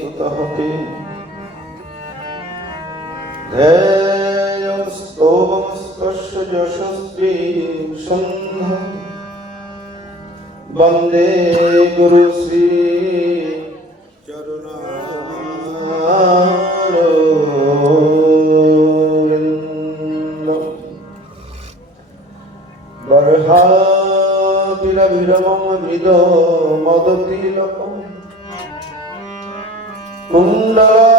कुतहते ध्येयं स्तोमं स्पर्श यशस्वी सन्ध वन्दे गुरु श्री चरुणारविन्दं बर्हापिरभिरमं मृदो मदतिलकम् कुण्डलाकान्तगण्डं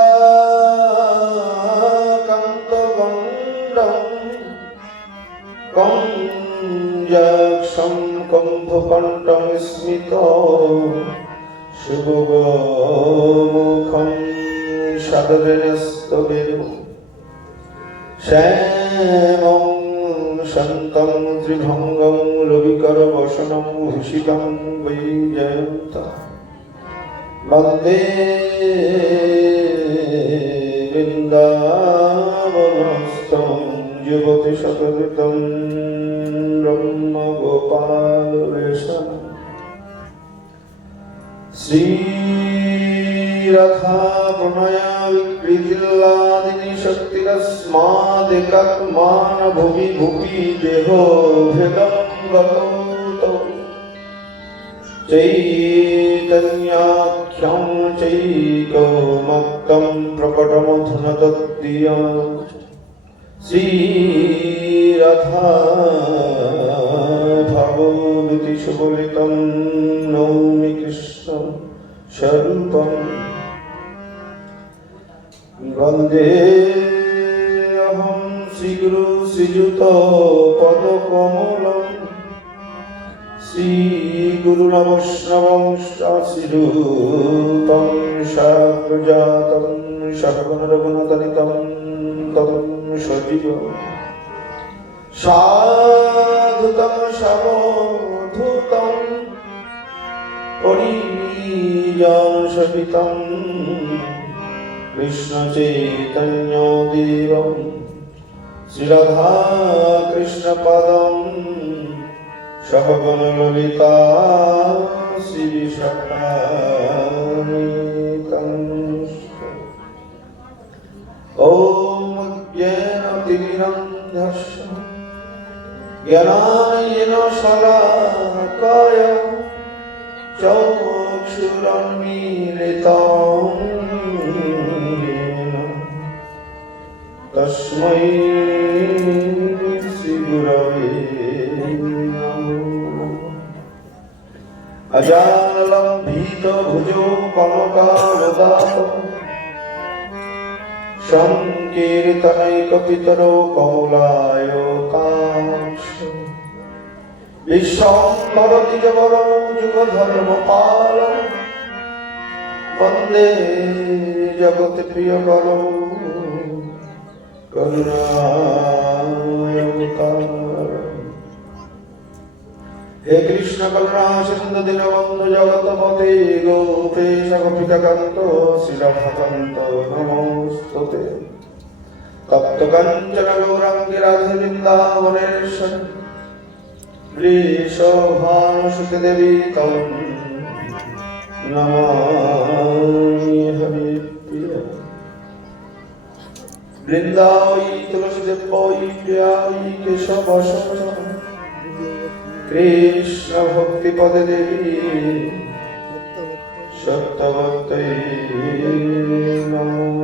कञ्जाक्षं कम्भकण्ठं स्मितो शुभगोमुखं शतदिनस्तवेदो श्यामं शन्तं त्रिभङ्गं रविकरवसनं भूषितं वैजयन्तम् वन्दे वृन्दावनस्थं युवतिशतकृतं ब्रह्मगोपालवेषम् श्रीरथा प्रणया विकृतिल्लादिनी शक्तिरस्मादेकात्मानभुवि भुवि देहो भेदं गतो चैतन्याख्यं चैकमत्तं प्रकटमधुना तद्दियं श्रीरथा भवभूति सुबलितं नौमि कृष्णं स्वरूपं वन्देऽहं श्रीगुरु श्रीयुतो पदकमलं श्रीगुरुनवैष्णवंशाशिरूपं शाग्रजातं शर्वणरघुनतनितं तं सजीवं साधुतं सवधूतं परिजनसहितं कृष्णचैतन्यदेवं श्रीराधाकृष्णपदं सहगणललिता श्रीविशाखान्वितं ॐ ज्ञानतिमिरन्धस्य ज्ञानाञ्जन शलाकाय चक्षुरुन्मीलितं येन तस्मै श्रीगुरवे अजानलम्बितभुजो कनकावदातो संकीर्तनैकपितरो कमलायताक्षो विश्वाम्भरद्विजवरो युगधर्मपालो वन्दे जगत्प्रियकरो करुणावतारो। हे कृष्ण करुणा सिंधु दीनबंधु जगतपते गोपेश गोपिकान्त श्रीराधाकान्त नमोस्तुते। तप्त कंचन गौरांगी राधे वृंदावनेश्वरी वृषभानुसुते देवी तं नमामि हरिप्रिय। वृंदावै तुलसी देवै प्रियायै केशवशः कृष्ण भक्ति पद देवी सत्यवते नमो।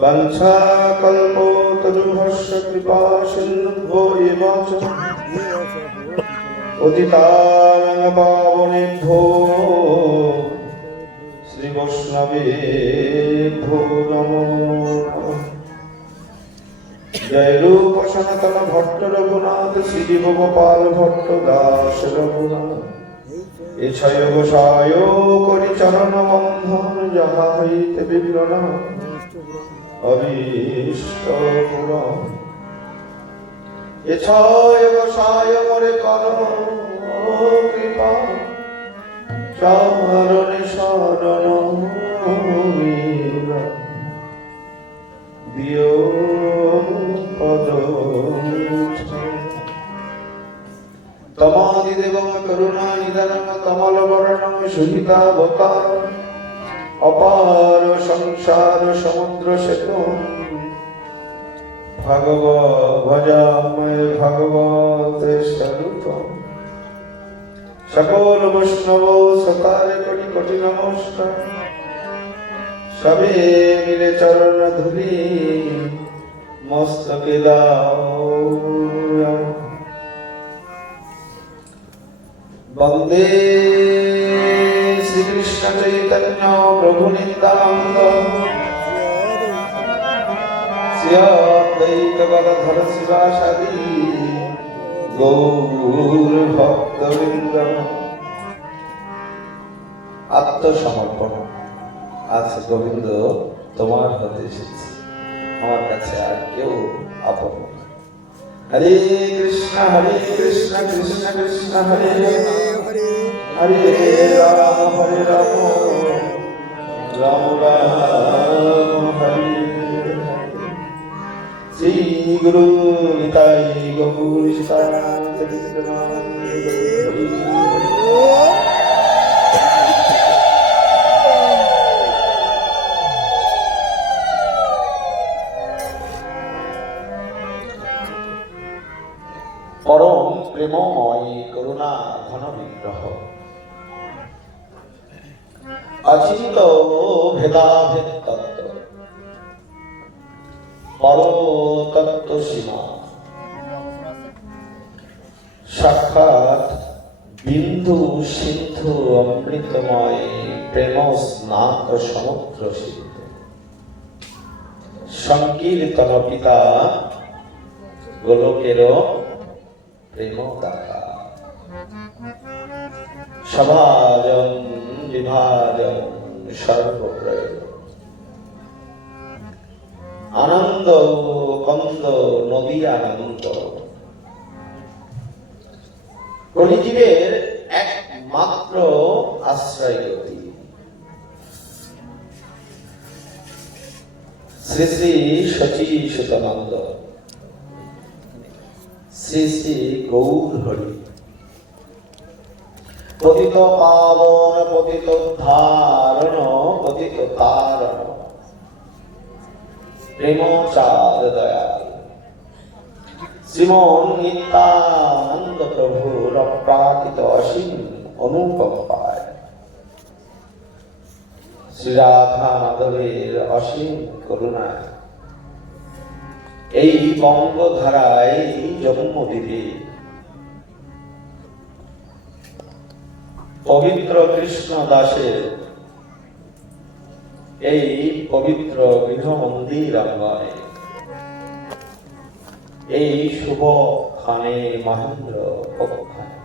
वंशाकल्पोतरुभ्यश्च कृपा सिन्धुभ्यो एव च पतितानां पावनेभ्यो श्रीवैष्णवेभ्यो नमो नमः। जय रूप सनातन भट्ट रघुनाथ श्री गोपाल भट्ट दास रघुनाथ इच्छय गोसाय करि चरण बंधन जहा हईते विघ्न अभीष्ट पूरण। इच्छय गोसाय मोरे करो कृपा चरण शरण दियो पद তমাদিদেবং করুণা নিধানং কমলবর্ণং সুহিতাবতার অপার সংসার সমুদ্র সেতু ভগব ভজাময় ভগবতে স্বরূপম সকল বৈষ্ণব সকারে কোটি কোটি নমস্কার সবে মিলে চরণ ধুলি মস্তকে দাও বন্দে শ্রীকৃষ্ণ চৈতন্য প্রভু নিত্যানন্দ শ্রী অদ্বৈত গদাধর শিবাসাদি গৌর ভক্তবৃন্দ। আত্মসমর্পণ। আজ গোবিন্দ তোমার হতে এসেছে, আমার কাছে আর কেউ আপন। হরে কৃষ্ণ কৃষ্ণ কৃষ্ণ হরে হরে, হরে রাম রাম রাম হরে শ্রী গুরু নিতাই গৌর সীতারাম। পরম প্রেমময় করুণা ঘন বিগ্রহ অচিন্ত ভেদাভেদ তত্ত্ব পরতত্ত্ব সীমা সাক্ষাৎ বিন্দু সিন্ধু অমৃতময় প্রেম স্নাত সমুদ্র সিদ্ধ সংকীর্তন পিতা গোলকের প্রেমদাতা সভাজন বিভাজন সর্বপ্রয়োজন আনন্দ কন্দ নদী আনন্দ কলিজীবের একমাত্র আশ্রয় গতি শ্রী শ্রী শচী সুতানন্দ শ্রী শ্রী গৌর হরি পতিত পাবন পতিত ধারণ পতিত তারণ প্রেম চাঁদ দয়াল শ্রীমন নিত্যানন্দ প্রভুর অপ্রাকৃত অসীম অনুপম পায় শ্রী রাধা মাধবের অসীম করুণায় এই বঙ্গধারায় জন্ম দিবে পবিত্র কৃষ্ণ দাসের এই পবিত্র গৃহ মন্দির আঙ্গনে এই শুভ খানে মহেন্দ্র পক্ষানে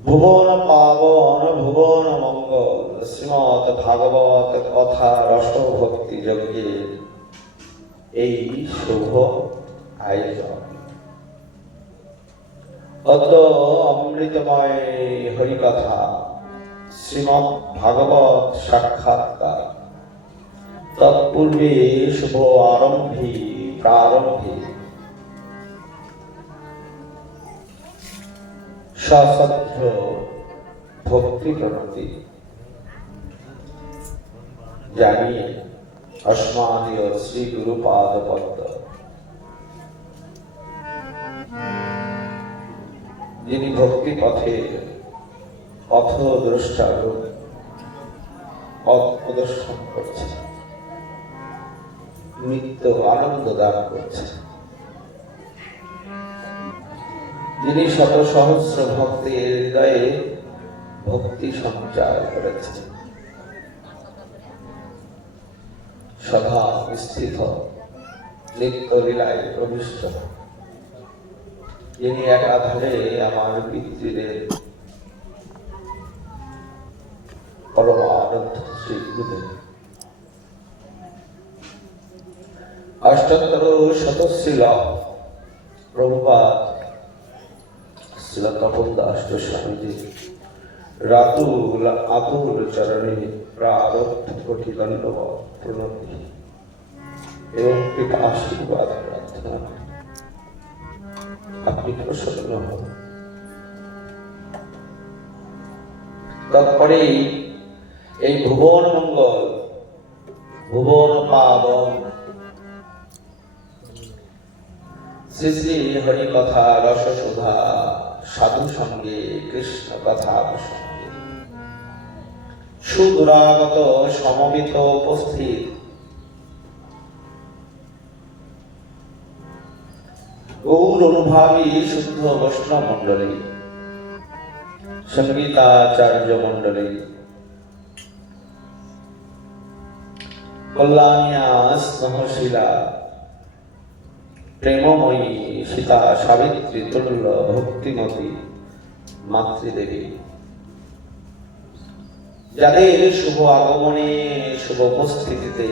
ভুবন পাবন ভুবন মঙ্গল শ্রীমৎ ভাগবত কথা রস ভক্তি যজ্ঞের এই শুভ আয়োজন অত অমৃতময় হরিকথা শ্রীমৎ ভাগবত সাক্ষাৎকার তৎপূর্বে শুভ আরম্ভে প্রারম্ভে সশ্রদ্ধ ভক্তি প্রণতি জানিয়ে অস্মাদীয় শ্রী গুরুপাদ পদ্ম যিনি ভক্তি পথে পথদ্রষ্টা পথ প্রদর্শন করছে, নিত্য আনন্দ দান করছে, যিনি শত সহস্র ভক্তের হৃদয়ে ভক্তি সঞ্চার করেছে, সদা স্থিত নিত্য লীলায় প্রবিষ্ট, যিনি একাধারে আমার পিতৃদের পরমানন্দ শ্রী গুরুদেব অষ্টোত্তর শতশীল প্রভুপাদ শ্রীল তপন দাস গোস্বামীজি রাতুল আতুল চরণে প্রারব্ধ কোটি দণ্ডবত প্রণতি এবং কৃপা আশীর্বাদ প্রার্থনা আমি প্রসন্ন হব। তারপরেই এই ভুবন মঙ্গল, ভুবন পাবন শ্রী শ্রী হরি কথা রস সুধা সাধু সঙ্গে কৃষ্ণ কথা প্রসঙ্গে সুদূরাগত সমবেত উপস্থিত গৌর অনুভাবী শুদ্ধ বৈষ্ণব মণ্ডলী, সঙ্গীতাচার্য মণ্ডলী, কল্যাণিয়া স্নেহশীলা প্রেমময়ী সীতা সাবিত্রী তুল্য ভক্তিমতী মাতৃদেবী, যাদের শুভ আগমনে শুভ উপস্থিতিতে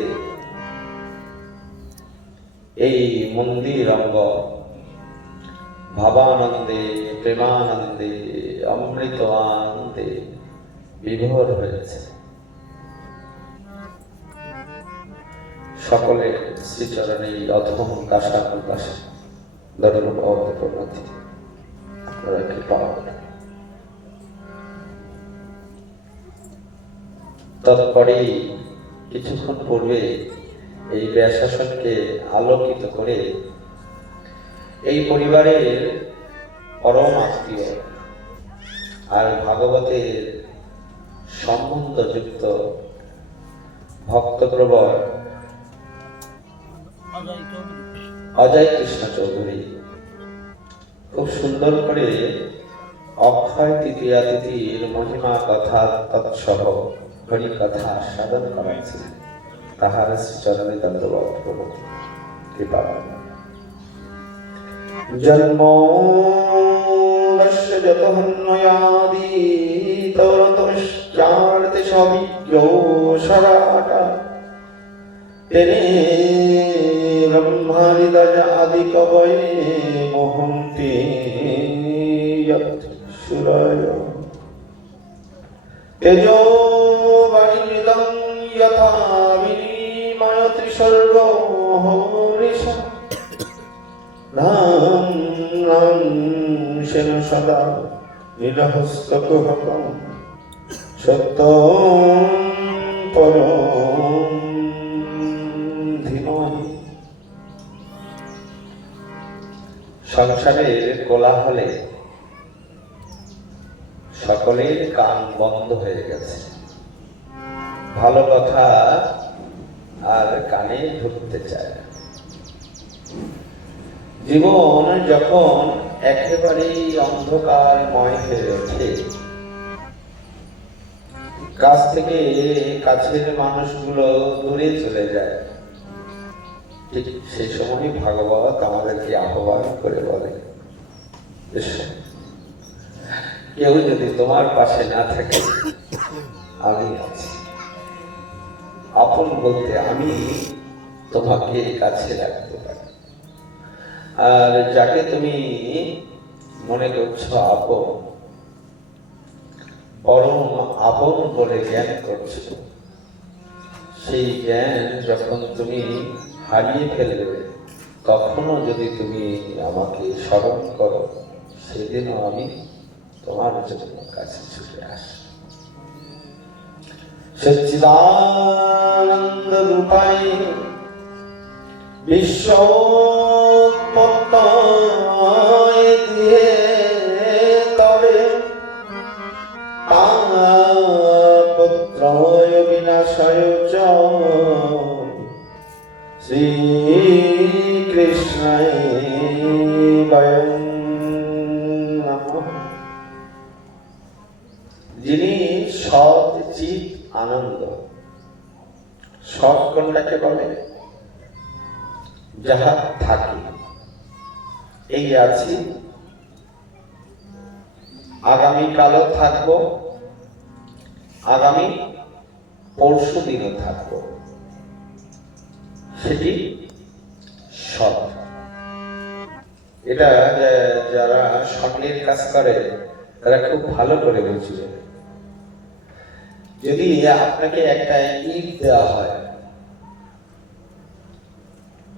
এই মন্দির অঙ্গ ভাবানন্দে প্রেমানন্দে অমৃত আনন্দে বিভোর হয়েছে। সকলে শ্রীচরণে অধম দাসানুদাসে ধন্যবাদ প্রণতি কৃপা। তৎপরে কিছুক্ষণ পূর্বে এই ব্যাসাসনকে আলোকিত করে এই পরিবারের পরম আত্মীয় আর ভাগবতের সম্বন্ধযুক্ত ভক্তপ্রবর অজয় কৃষ্ণ চৌধুরী খুব সুন্দর করে অক্ষয় তৃতীয়া তিথির মহিমা কথা তৎসহ হরি কথা সাধন করাইছিলেন। তাহার শ্রীচরণে দণ্ডবত প্রণতি কৃপা। জন্ম যতহন্ময়াদি তরতশ্চার্তে সবিজ্ঞ সরাটা তেনে ব্রহ্মাদিদজ আদি কবয়ে মোহন্তি সুরয় তেজো বাণীদং যথা বিনিময় ত্রিসর্গ হরিষা নাম নাম সেন সদা নিরহস্তকুহকম সত্যম পরম ধীমহি। সংসারের কোলাহলে সকলের কান বন্ধ হয়ে গেছে, ভালো কথা আর কানে ঢুকতে চায় না। জীবন যখন একেবারেই অন্ধকারময় হয়ে ওঠে, কাছ থেকে কাছের মানুষগুলো দূরে চলে যায়, ঠিক সেই সময় ভাগবত আমাদেরকে আহ্বান করে বলে, কেউ যদি তোমার পাশে না থাকে আমি আছি। আপন বলতে আমি তোমাকে কাছে রাখতে পারি, আর যাকে তুমি মনে করছো আপন, পরম আপন বলে জ্ঞান করছো, সেই জ্ঞান যখন তুমি হারিয়ে ফেলবে, তখনও যদি তুমি আমাকে স্মরণ করো, সেদিনও আমি তোমার জন্য কাছে ছুটে আসি। সচ্চিদানন্দ রূপায় বিশ্বোৎপত্তায় দিয়ে তবে তাপত্রয় বিনাশয় চ শ্রীকৃষ্ণায় বয়ং নমঃ। যিনি সৎ চিৎ আনন্দ, সৎ কোনটাকে বলে? যাহা থাকে, এই আছি, আগামীকালও থাকবো, আগামী পরশু দিনও থাকবো, সেটি সৎ। এটা যারা স্বর্ণের কাজ করে তারা খুব ভালো করে বুঝবে। যদি আপনাকে একটা ইট দেওয়া হয়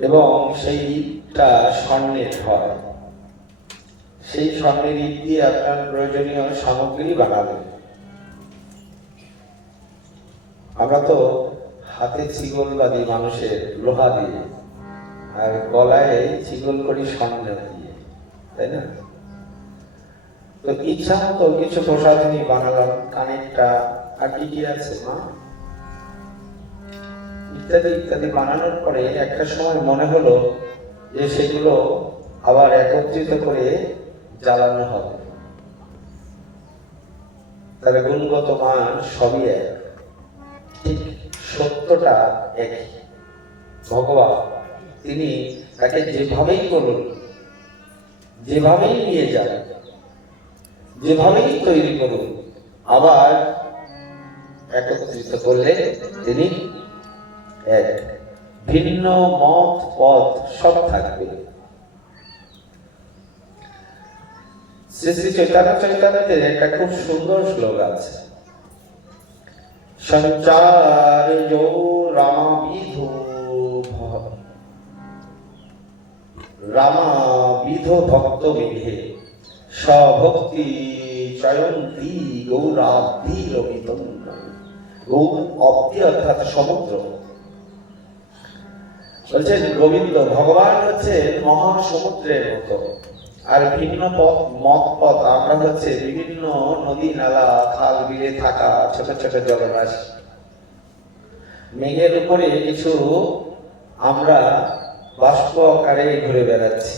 এবং সেই ইটটা স্বর্ণের হয়, সেই স্বর্ণের ইট দিয়ে আপনার প্রয়োজনীয় সামগ্রী বানাবেন। আমরা তো হাতে ছিগল বাঁধি মানুষের লোহা দিয়ে, আর গলায় ছিগল করি স্বর্ণ দিয়ে, তাই না? তো ইচ্ছা মতো কিছু প্রসাধনী বানালাম, কানেরটা আর কি কি আছে মা ইত্যাদি ইত্যাদি বানানোর পরে একটা সময় মনে হলো যে সেগুলো আবার একত্রিত করে জ্বালানো হবে। তার গুণগত মান সবই এক, ঠিক সত্যটা একই। ভগবান তিনি তাকে যেভাবেই করুন, যেভাবেই নিয়ে যান, যেভাবেই তৈরি করুন, আবার একত্রিত করলে তিনি এক। ভিন্ন মত পথ সব থাকবে। শ্রী শ্রী চৈতন্য চৈতন্যতে একটা খুব সুন্দর শ্লোক আছে, সঞ্চার যো রামাবিধ ভক্ত বিধে স্বভক্তি চয়ন্তি গৌরাব্দি রবিতম। গৌর অব্দি অর্থাৎ সমুদ্র। বলছেন গোবিন্দ ভগবান হচ্ছে মহাসমুদ্রের মতো, আর ভিন্ন মত পথ আমরা হচ্ছে বিভিন্ন নদী নালা খাল বিলে থাকা ছোট ছোট জলরাশি। মেঘের উপরে কিছু আমরা বাষ্প আকারে ঘুরে বেড়াচ্ছি।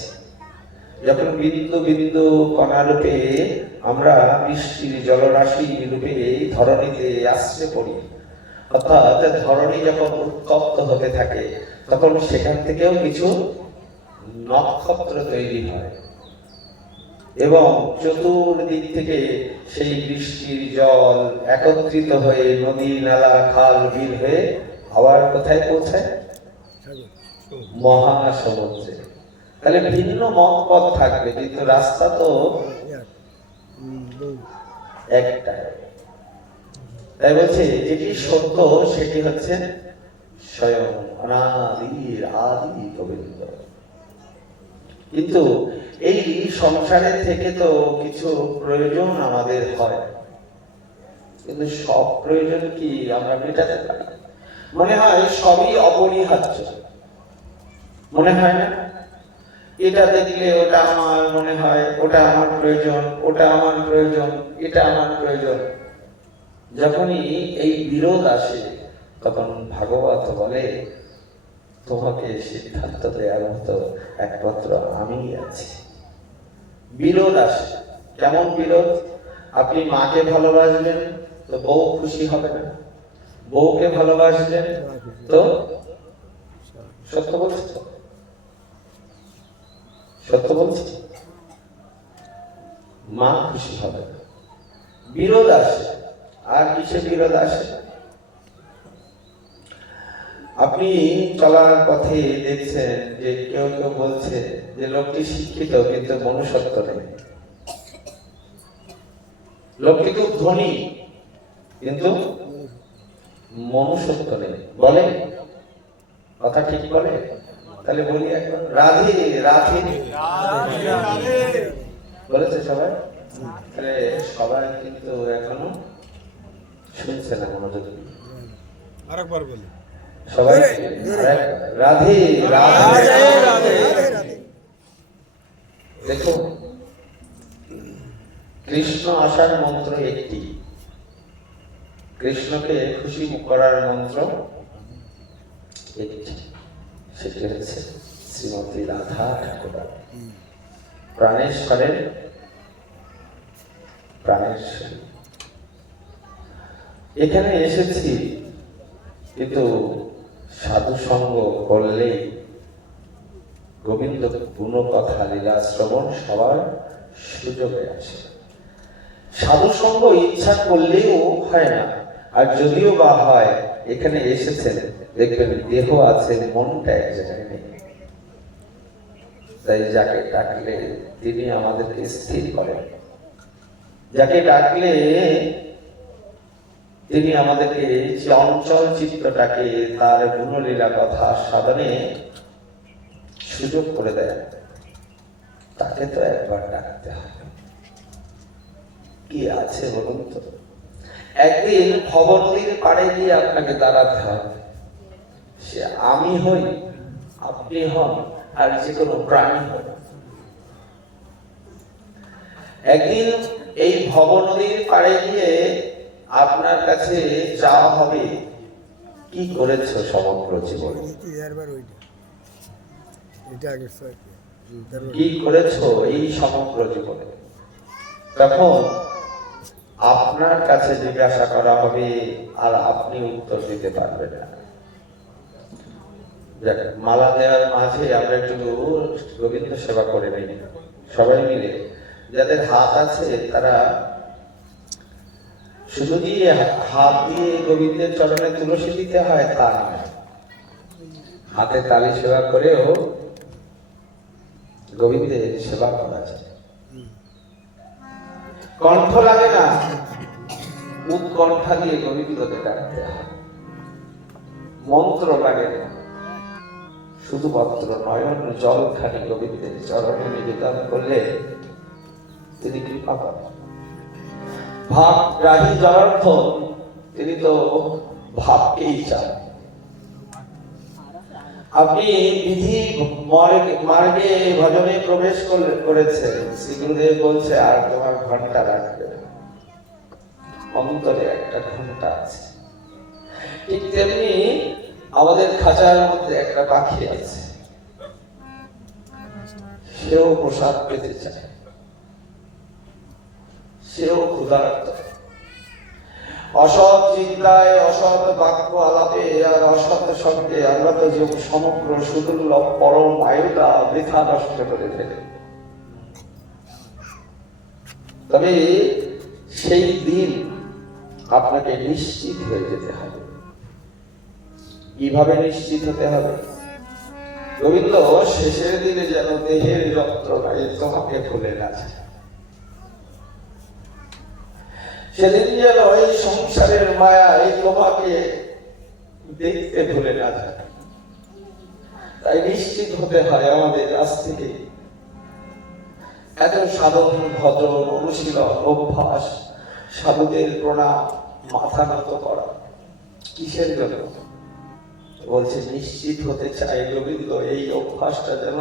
যখন বিন্দু বিন্দু কণা রূপে আমরা বৃষ্টির জলরাশি রূপে ধরণীতে আশ্রে পড়ি, অর্থাৎ ধরণী যখন উত্তপ্ত হতে থাকে তখন সেখান থেকেও কিছু নক্ষত্র তৈরি হয়, এবং চতুর্দিক থেকে সেই বৃষ্টির জল একত্রিত হয়ে নদী নালা খাল বিল হয়ে আবার কোথায় পৌঁছায়? মহাসমুদ্রে। তাহলে ভিন্ন মত পথ থাকবে, কিন্তু রাস্তা তো একটাই। তাই বলছে যেটি সত্য সেটি হচ্ছে স্বয়ং অনাদির আদি গোবিন্দ। কিন্তু এই সংসারের থেকে তো কিছু প্রয়োজন আমাদের হয়, কিন্তু সব প্রয়োজন কি আমরা মেটাতে পারি? মনে হয় সবই অপরিহার্য, মনে হয় না? এটা দেখলে ওটা আমার মনে হয়, ওটা আমার প্রয়োজন, ওটা আমার প্রয়োজন, এটা আমার প্রয়োজন। যখনই এই বিরোধ আসে তখন ভাগবত বলে তোমাকে সিদ্ধান্ত দেওয়ার মতো একমাত্র আমিই আছি। বিরোধ আসে, কেমন বিরোধ? আপনি মাকে ভালোবাসবেন তো বউ খুশি হবে না, বউকে ভালোবাসবেন তো, সত্য বলছি তো, সত্য বলছি, মা খুশি হবে না। বিরোধ আসে। আর কিসে বিরোধ আসে? আপনি চলার পথে দেখছেন যে কেউ কেউ বলছে যে লোকটি শিক্ষিত কিন্তু মনুষ্যত্ব নেই, লোকটি খুব ধনী কিন্তু মনুষ্যত্ব নেই। বলে কথা ঠিক বলে? তাহলে বলি একবার রাধে রাধে বলেছে সবাই। তাহলে সবাই কিন্তু এখনো শুনছে না মনোযোগ। আরেকবার বলি সবাই রাধে রাধে। দেখো কৃষ্ণ আসার মন্ত্র একটি, কৃষ্ণকে খুশি করার মন্ত্র একটি, সেটি হচ্ছে শ্রীমতী রাধা ঠাকুর প্রাণেশ্বরের প্রাণেশ্বরী। এখানে এসেছি কিন্তু সাধু সঙ্গ করলেই গোবিন্দ গুণ কথা লীলা শ্রবণ সবার সুযোগে আসে। সাধু সঙ্গ ইচ্ছা করলেও হয় না, আর যদিও বা হয় এখানে এসেছেন দেখবেন দেহ আছে মনটা এক জায়গায় নেই। তাই যাকে ডাকলে তিনি আমাদেরকে স্থির করেন, যাকে ডাকলে তিনি আমাদেরকে চঞ্চল চিত্তটাকে তার গুণলীলা কথা সাধনে সুযোগ করে দেন। তাকে তো একবার ডাকতে হবে। কি আছে বলুন তো? একদিন ভব নদীর পাড়ে গিয়ে আপনাকে দাঁড়াতে হবে। সে আমি হই, আপনি হন, আর যে কোনো প্রাণী হন, একদিন এই ভব নদীর পাড়ে গিয়ে আপনার কাছে যাওয়া হবে, কি করেছো সমগ্র জীবনে, কি করেছো এই সমগ্র জীবনে। তখন আপনার কাছে জিজ্ঞাসা করা হবে, আর আপনি উত্তর দিতে পারবেন না। মালা দেওয়ার মাঝে আমরা একটু গোবিন্দ সেবা করে নিই সবাই মিলে। যাদের হাত আছে তারা শুধু দিয়ে হাত দিয়ে গোবিন্দের চরণে তুলসী দিতে হয় তা নয়, হাতে তালি সেবা করেও গোবিন্দের সেবা করা যায়। কণ্ঠ লাগে না, উৎকণ্ঠা দিয়ে গোবিন্দকে ডাকতে হয়। মন্ত্র লাগে না, শুধুমাত্র নয়ন জল খানি গোবিন্দের চরণে নিবেদন করলে তিনি কৃপা পাবেন। ভাবগ্রাহী জনার্দন, তিনি তো ভাবকেই চান। আপনি বিধি মার্গে ভজনে প্রবেশ করেছেন, শ্রী গুরুদেব বলছে আর তোমার ঘন্টা রাখবে না, অন্তরে একটা ঘন্টা আছে। ঠিক তেমনি আমাদের খাঁচার মধ্যে একটা পাখি আছে, সেও প্রসাদ পেতে চায়, সেও ক্ষুধার্ত। অসৎ চিন্তায়, অসৎ বাক্য আলাপে আর অসৎ শব্দে আমরা তো যে সমগ্র সুদুর্লভ পরম আয়ুটা বৃথা নষ্ট করে ফেলে। তবে সেই দিন আপনাকে নিশ্চিত হয়ে যেতে হবে। কিভাবে নিশ্চিত হতে হবে? গোবিন্দ শেষের দিনে যেন দেহের যন্ত্রণায় তোমাকে ভুলে না যায়, সেদিন যেন এই সংসারের মায়ায় তোমাকে দেখতে ভুলে না যায়। তাই নিশ্চিত হতে হয় আমাদের আজ থেকে। এত সাধন, ভজন, অনুশীলন, অভ্যাস, সাধুদের প্রণাম, মাথা নত করা, কিসের জন্য? বলছে নিশ্চিত হতে চাই গোবিন্দ এই অভ্যাসটা যেন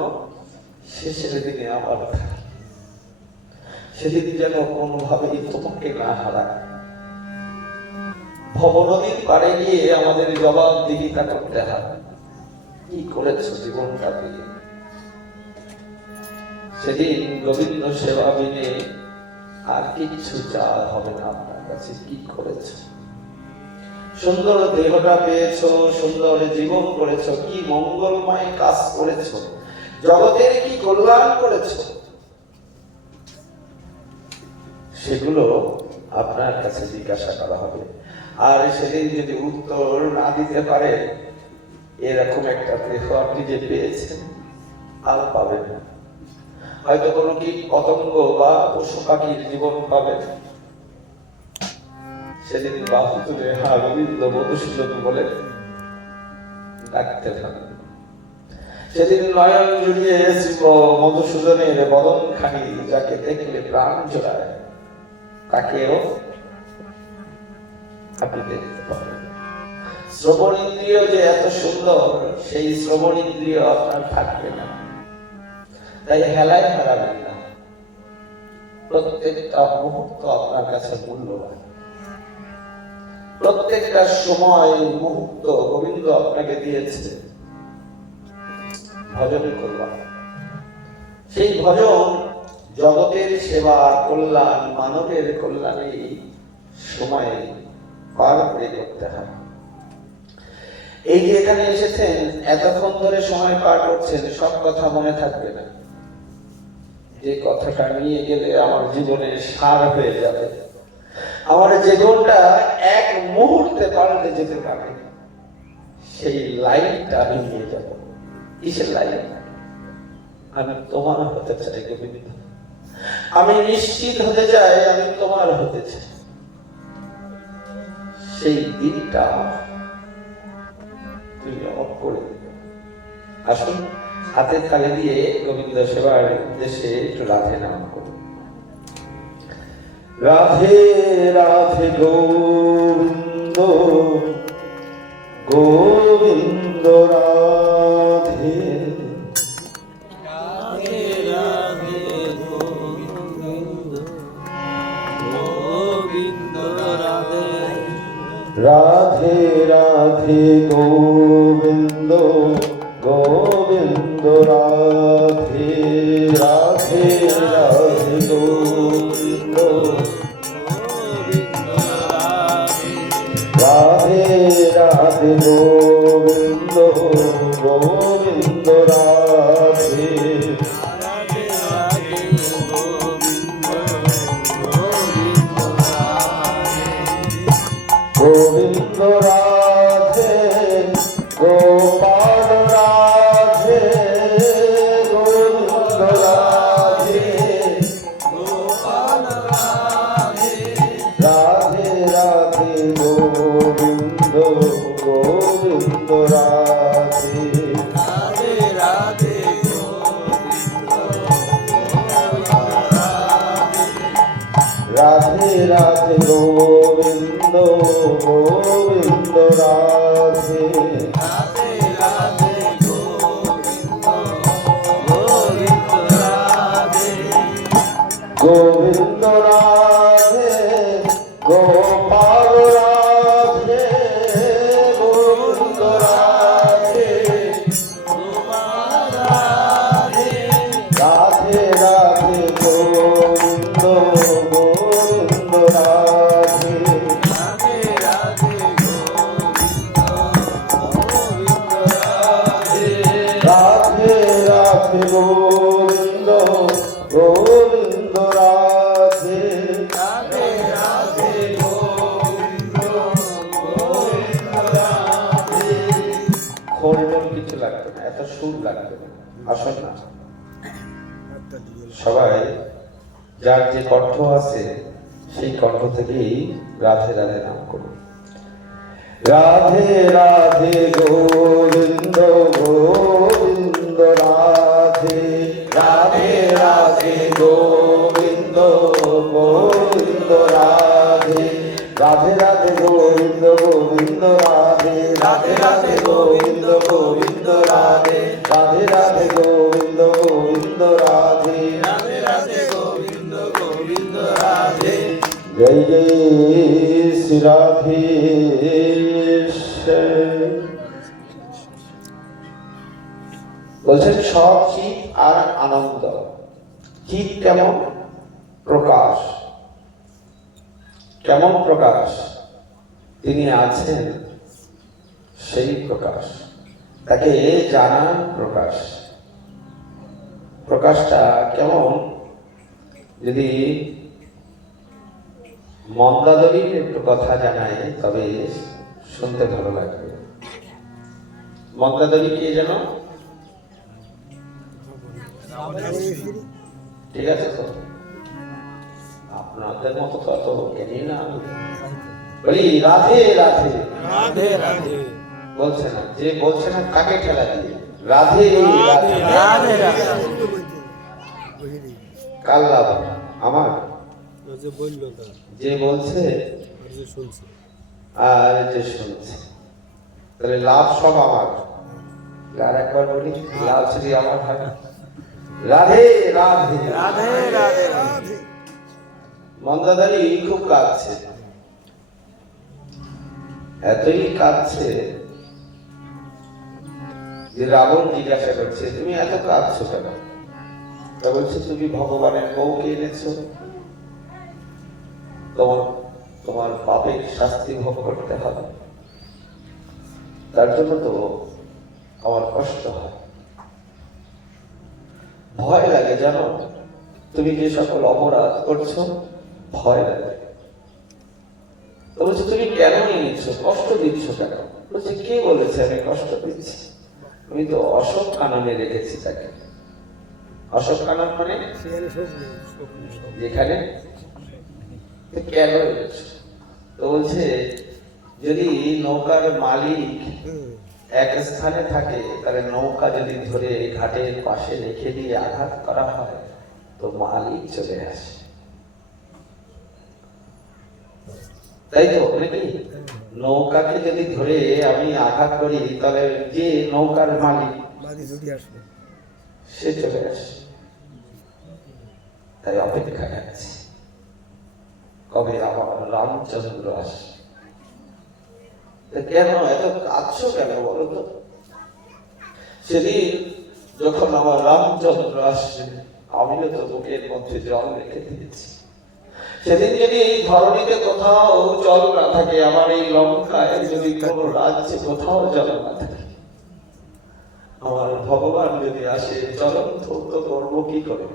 শেষের দিনে আমার থাকে, সেদিন যেন কোনোভাবেই তোমাকে না হারায়। ভব নদীর পাড়ে গিয়ে আমাদের জবাবদিহিতা করতে হবে, কি করেছো জীবনটা দিয়ে। সেদিন গোবিন্দ সেবা বিনে আর কিছু চাওয়া হবে না আপনার কাছে। কি করেছো? সুন্দর দেহটা পেয়েছো, সুন্দর জীবন করেছো, কি মঙ্গলময় কাজ করেছো, জগতের কি কল্যাণ করেছো, সেগুলো আপনার কাছে জিজ্ঞাসা করা হবে। আর সেদিন যদি উত্তর না দিতে পারে, এরকম একটা দেহ আপনি যে পেয়েছেন আর পাবেন না। হয়তো কোনো কীট পতঙ্গ বা পশু পাখির জীবন পাবেন। সেদিন বাহু তুলে হা গোবিন্দ মধুসূদন বলে ডাকতে থাকবে। সেদিন নয়ন জুড়িয়ে মধুসূদনের বদন খানি যাকে দেখলে প্রাণ জোড়ায়, তাকেও আপনি দেখতে পাবেন। শ্রবণ ইন্দ্রিয় যে এত সুন্দর, সেই শ্রবণ ইন্দ্রিয় আপনার থাকবে না। তাই হেলায় হারাবেন না, প্রত্যেকটা মুহূর্ত আপনার কাছে মূল্যবান। প্রত্যেকটা সময় মুহূর্ত গোবিন্দ আপনাকে দিয়েছে ভজন করবার। সেই ভজন জগতের সেবা, কল্যাণ, মানবের কল্যাণে সময়ে পার করে করতে হয়। এই যে এখানে এসেছেন, এতক্ষণ ধরে সময় পার করছেন, সব কথা মনে থাকবে না। যে কথাটা নিয়ে গেলে আমার জীবনে সার হয়ে যাবে, আমার জীবনটা এক মুহূর্তে পাল্টে যেতে পারে, সেই লাইনটা আমি নিয়ে যাব। কিসের লাইন? আমি তোমার হতে চাই গোবিন্দ, আমি নিশ্চিত হতে চাই আমি তোমার হতে চাই। সেই দিনটা তুমি অফ করে দিবে। আসুন হাতের তালে দিয়ে গোবিন্দ সেবার উদ্দেশ্যে একটু রাধে নাম করুন। রাধে রাধে গোবিন্দ গোবিন্দ রাধে রাধে রাধে গোবিন্দ গোবিন্দ রাধে রাধে রাধে গোবিন্দ গোবিন্দ রাধে রাধে রাধে গোবিন্দ গোবিন্দ রাধে রাধে রাধে গোবিন্দ গোবিন্দ রাধে রাধে রাধে গোবিন্দ গোবিন্দ রাধে গোবিন্দ রাধে গোপাল রাধে গোবিন্দ রাধে গোপাল রাধে রাধে রাধে গোবিন্দ গোবিন্দ রাধে রাধে রাধে গোবিন্দ গোবিন্দ রাধে রাধে রাধে গোবিন্দ গোবিন্দ রাধে রাধে রাধে গোবিন্দ গোবিন্দ রাধে গোবিন্দ রাধে গোপাল রাধে গোবিন্দ রাধে গোপাল রাধে রাধে রাধে গোবিন্দ গোবিন্দ রাধে রাধে রাধে গোবিন্দ গোবিন্দ রাধে রাধে রাধে গোবিন্দ গোবিন্দ রাধে রাধে রাধে গোবিন্দ গোবিন্দ রাধে খোলটোল কিছু লাগবে না, এত সুর লাগবে না। আসুন না সবাই যার যে কণ্ঠ আছে সেই কণ্ঠ থেকেই রাধে রাধে নাম করুন। রাধে রাধে গোবিন্দ গোবিন্দ রাধে রাধে রাধে গোবিন্দ গোবিন্দ রাধে রাধে রাধে গোবিন্দ গোবিন্দ রাধে রাধে রাধে গোবিন্দ গোবিন্দ রাধে রাধে রাধে গোবিন্দ গোবিন্দ রাধে রাধে রাধে গোবিন্দ গোবিন্দ রাধে জয় জয় শ্রী রাধে বলছেন সব চিৎ আর আনন্দ। চিৎ কেমন প্রকাশ, কেমন প্রকাশ তিনি আছেন সেই প্রকাশ, তাকে জানান প্রকাশ। প্রকাশটা কেমন যদি মন্দাদরীর একটু কথা জানায় তবে শুনতে ভালো লাগবে। মন্দাদরী কে যেন, ঠিক আছে তো? আপনাদের মতো তো অত জ্ঞানী না আমি। বলি রাধে রাধে রাধে রাধে বলছে না, যে বলছে না তাকে ঠেলা দিয়ে রাধে রাধে রাধে রাধে কাল লাভ আমার, যে বললো তা যে বলছে আর যে শুনছে আর যে শুনছে, তাহলে লাভ সব আমার। আর একবার বলি লাভ শ্রী আমার হয় না। রাধে রাধে রাধে রাধে রাধে মন্দাদারি খুব কাঁদছে, এতই কাঁদছে যে রাবণ জিজ্ঞাসা করছে তুমি এত কাঁদছো কেন? তা বলছে তুমি ভগবানের বউকে এনেছো, তোমার তোমার পাপের শাস্তি ভোগ করতে হবে, তার জন্য তো আমার কষ্ট হয়, ভয় লাগে জানো, তুমি যে সকল অপরাধ করছো ভয় লাগে। তো বলছে তুমি কেন নিচ্ছ, কষ্ট দিচ্ছ কেন? বলছে কে বলেছে আমি কষ্ট দিচ্ছি? আমি তো অশোক কাননে রেখেছি তাকে। অশোক কানন মানে যেখানে, তো কেন রেখেছো? তো বলছে যদি নৌকার মালিক এক স্থানে থাকে, তাহলে নৌকা যদি ধরে ঘাটের পাশে রেখে দিয়ে আঘাত করা হয় তো মালিক চলে আসে, তাই তো নাকি? নৌকাকে যদি ধরে আমি আঘাত করি তাহলে যে নৌকার মালিক সে চলে আসে। তাই অপেক্ষা আছে কবে আমার রামচন্দ্র আসে। কেন এত কাঁদছো কেন বলো তো? সেদিন যখন আমার রামচন্দ্র আসছে আমিও তো বুকের মধ্যে জল রেখে দিয়েছি। সেদিন যদি এই ধরনীতে কোথাও জল না থাকে, আমার এই লঙ্কায় যদি কোন রাজ্যে কোথাও জল না থাকে, আমার ভগবান যদি আসে চরণ ধৌত করবো কি করে?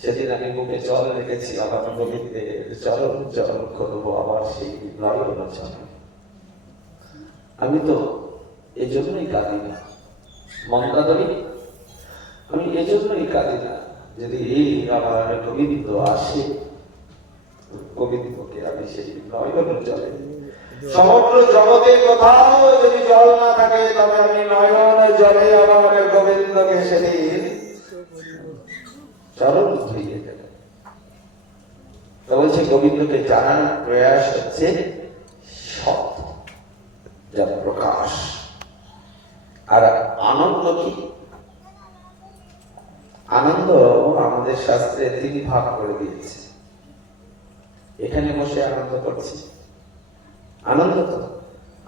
সেদিন আমি বুকে জল রেখেছি, আমার গোবিন্দের চরণ জল করবো আমার সেই নয়ন জল। আমি তো এই জন্যই কাঁদি না মন্দাদরি, আমি এই জন্যই কাঁদি না যদি এই আমার গোবিন্দ আসে, গোবিন্দকে আমি সেই নয়ন জলে, সমগ্র জগতে কোথাও যদি জল না থাকে তবে আমি নয়ন জলে আমার গোবিন্দকে সেদিন চরণ ধুইয়ে দেব। তো বলছে গোবিন্দকে জানার প্রয়াস হচ্ছে সৎ, যা প্রকাশ। আর আনন্দ কি? আনন্দ আমাদের শাস্ত্রে 3 ভাগ করে দিয়েছে। এখানে বসে আনন্দ করছি, আনন্দ তো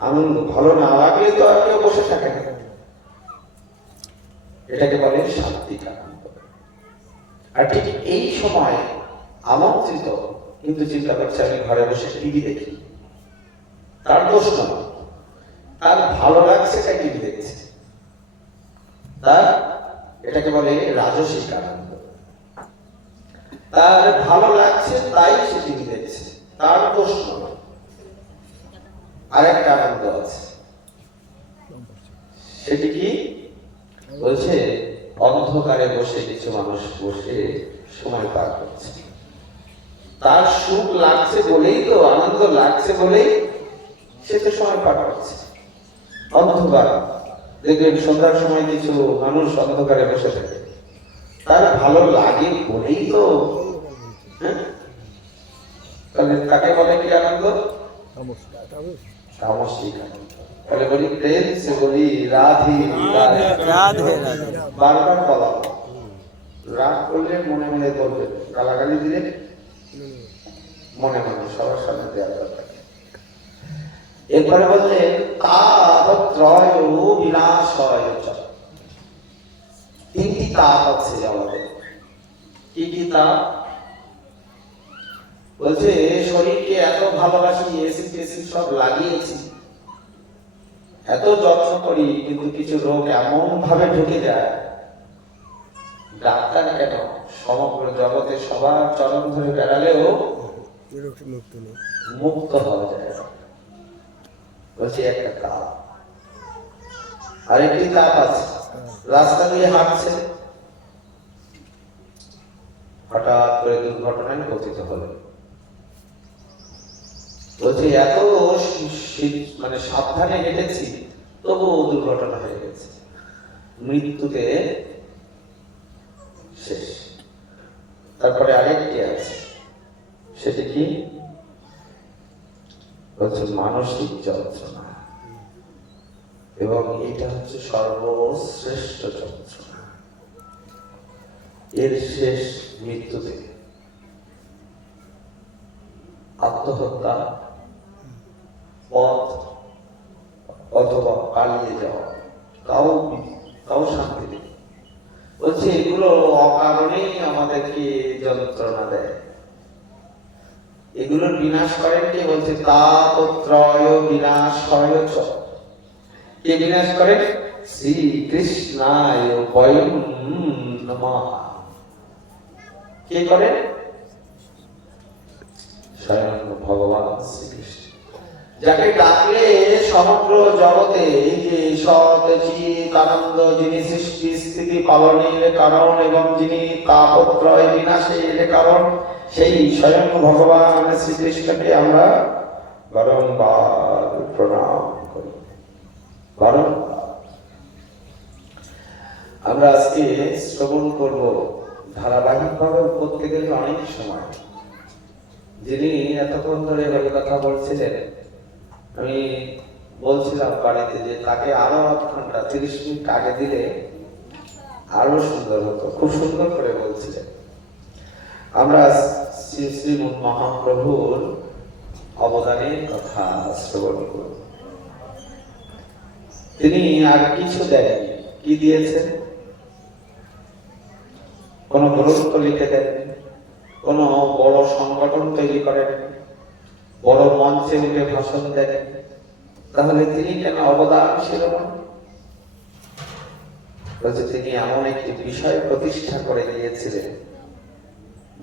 আনন্দ ভালো না লাগলে তো আর কেউ বসে থাকে না, এটাকে বলে শান্তিক আনন্দ। আর ঠিক এই সময় আমন্ত্রিত, কিন্তু চিন্তা করছে আমি ঘরে বসে টিভি দেখি, তার দোষ নয়, তার ভালো লাগছে তাই টিভি দেখছে, তার এটাকে বলে রাজসিক আনন্দ। তার ভালো লাগছে তাই সে টিভি দেখছে, তার দোষ নয়। আর একটা আনন্দ আছে, সেটি কি? বলছে অন্ধকারে বসে কিছু মানুষ বসে সময় পার করছে, তার সুখ লাগছে বলেই তো, আনন্দ লাগছে বলেই সে তো সময় পার করছে। অন্ধকার দেখবেন সন্ধ্যার সময় কিছু মানুষ অন্ধকারে বসে থাকে, তার ভালো লাগে বলেই তো, তাহলে তাকে বলে কি আনন্দ? তামসিক আনন্দ। তাহলে বলি প্রেম সে বলি রাধে রাধে রাধে, বারবার বলা, রাগ করলে মনে মনে বলবে, গালাগালি দিলে মনে মনে সবার সামনে দেওয়ার দরকার। এরপরে বললে তাপত্রয় বিনাশয়, 3টি তাপ আছে আমাদের। কি কি তাপ? বলছে শরীরকে এত ভালোবাসি, এসি টেসি সব লাগিয়েছি, এত যত্ন করি, কিন্তু কিছু রোগ এমন ভাবে ঢুকে যায়, ডাক্তার কেন সমগ্র জগতে সবার চরণ ধরে বেড়ালেও মুক্ত হওয়া যায়। বলছে একটা তাপ। আরেকটি তাপ আছে, রাস্তা দিয়ে হাঁটছে, হঠাৎ করে দুর্ঘটনায় পতিত হলো। বলছে এত মানে সাবধানে হেঁটেছি তবুও দুর্ঘটনা হয়ে গেছে, মৃত্যুতে শেষ। তারপরে আরেকটি আছে, সেটি কি? হচ্ছে মানসিক যন্ত্রণা, এবং এটা হচ্ছে সর্বশ্রেষ্ঠ যন্ত্রণা। এর শেষ মৃত্যুতে, আত্মহত্যা, পথ অথবা পালিয়ে যাওয়া, তাও শান্তি নেই। বলছে এগুলো অকারণেই আমাদেরকে যন্ত্রণা দেয়। এগুলোর বিনাশ করেন কে? বলছে তাপত্রয় বিনাশয় চ। কে বিনাশ করেন? শ্রী কৃষ্ণায় বয়ং নমঃ। কে করেন? স্বয়ং ভগবান শ্রীকৃষ্ণ। যাকে ডাকলে সমগ্র জগতে এই যে সৎ চিৎ আনন্দ, যিনি সৃষ্টি স্থিতি পালনের কারণ এবং যিনি তাপত্রয় বিনাশের কারণ, সেই স্বয়ং ভগবান শ্রীকৃষ্ণকে আমরা বারংবার প্রণাম করি। বরং আমরা আজকে শ্রবণ করব ধারাবাহিকভাবে করতে গেলে অনেক সময়। যিনি এতক্ষণ ধরে এভাবে কথা বলছিলেন, আমি বলছিলাম বাড়িতে যে তাকে আরো আধ ঘন্টা 30 মিনিট আগে দিলে আরো সুন্দর হতো। খুব সুন্দর করে বলছিলেন। আমরা শ্রী শ্রী মহাপ্রভুর অবদানের কথা শ্রবণ করব। তিনি আর কিছু দেননি। কি দিয়েছেন? কোন গ্রন্থ লিখে দেননি, কোন বড় সংগঠন তৈরি করেননি, বড় মঞ্চে উঠে ভাষণ দেননি। তাহলে তিনি কেন অবদানশীল নন? তিনি এমন একটি বিষয় প্রতিষ্ঠা করে দিয়েছিলেন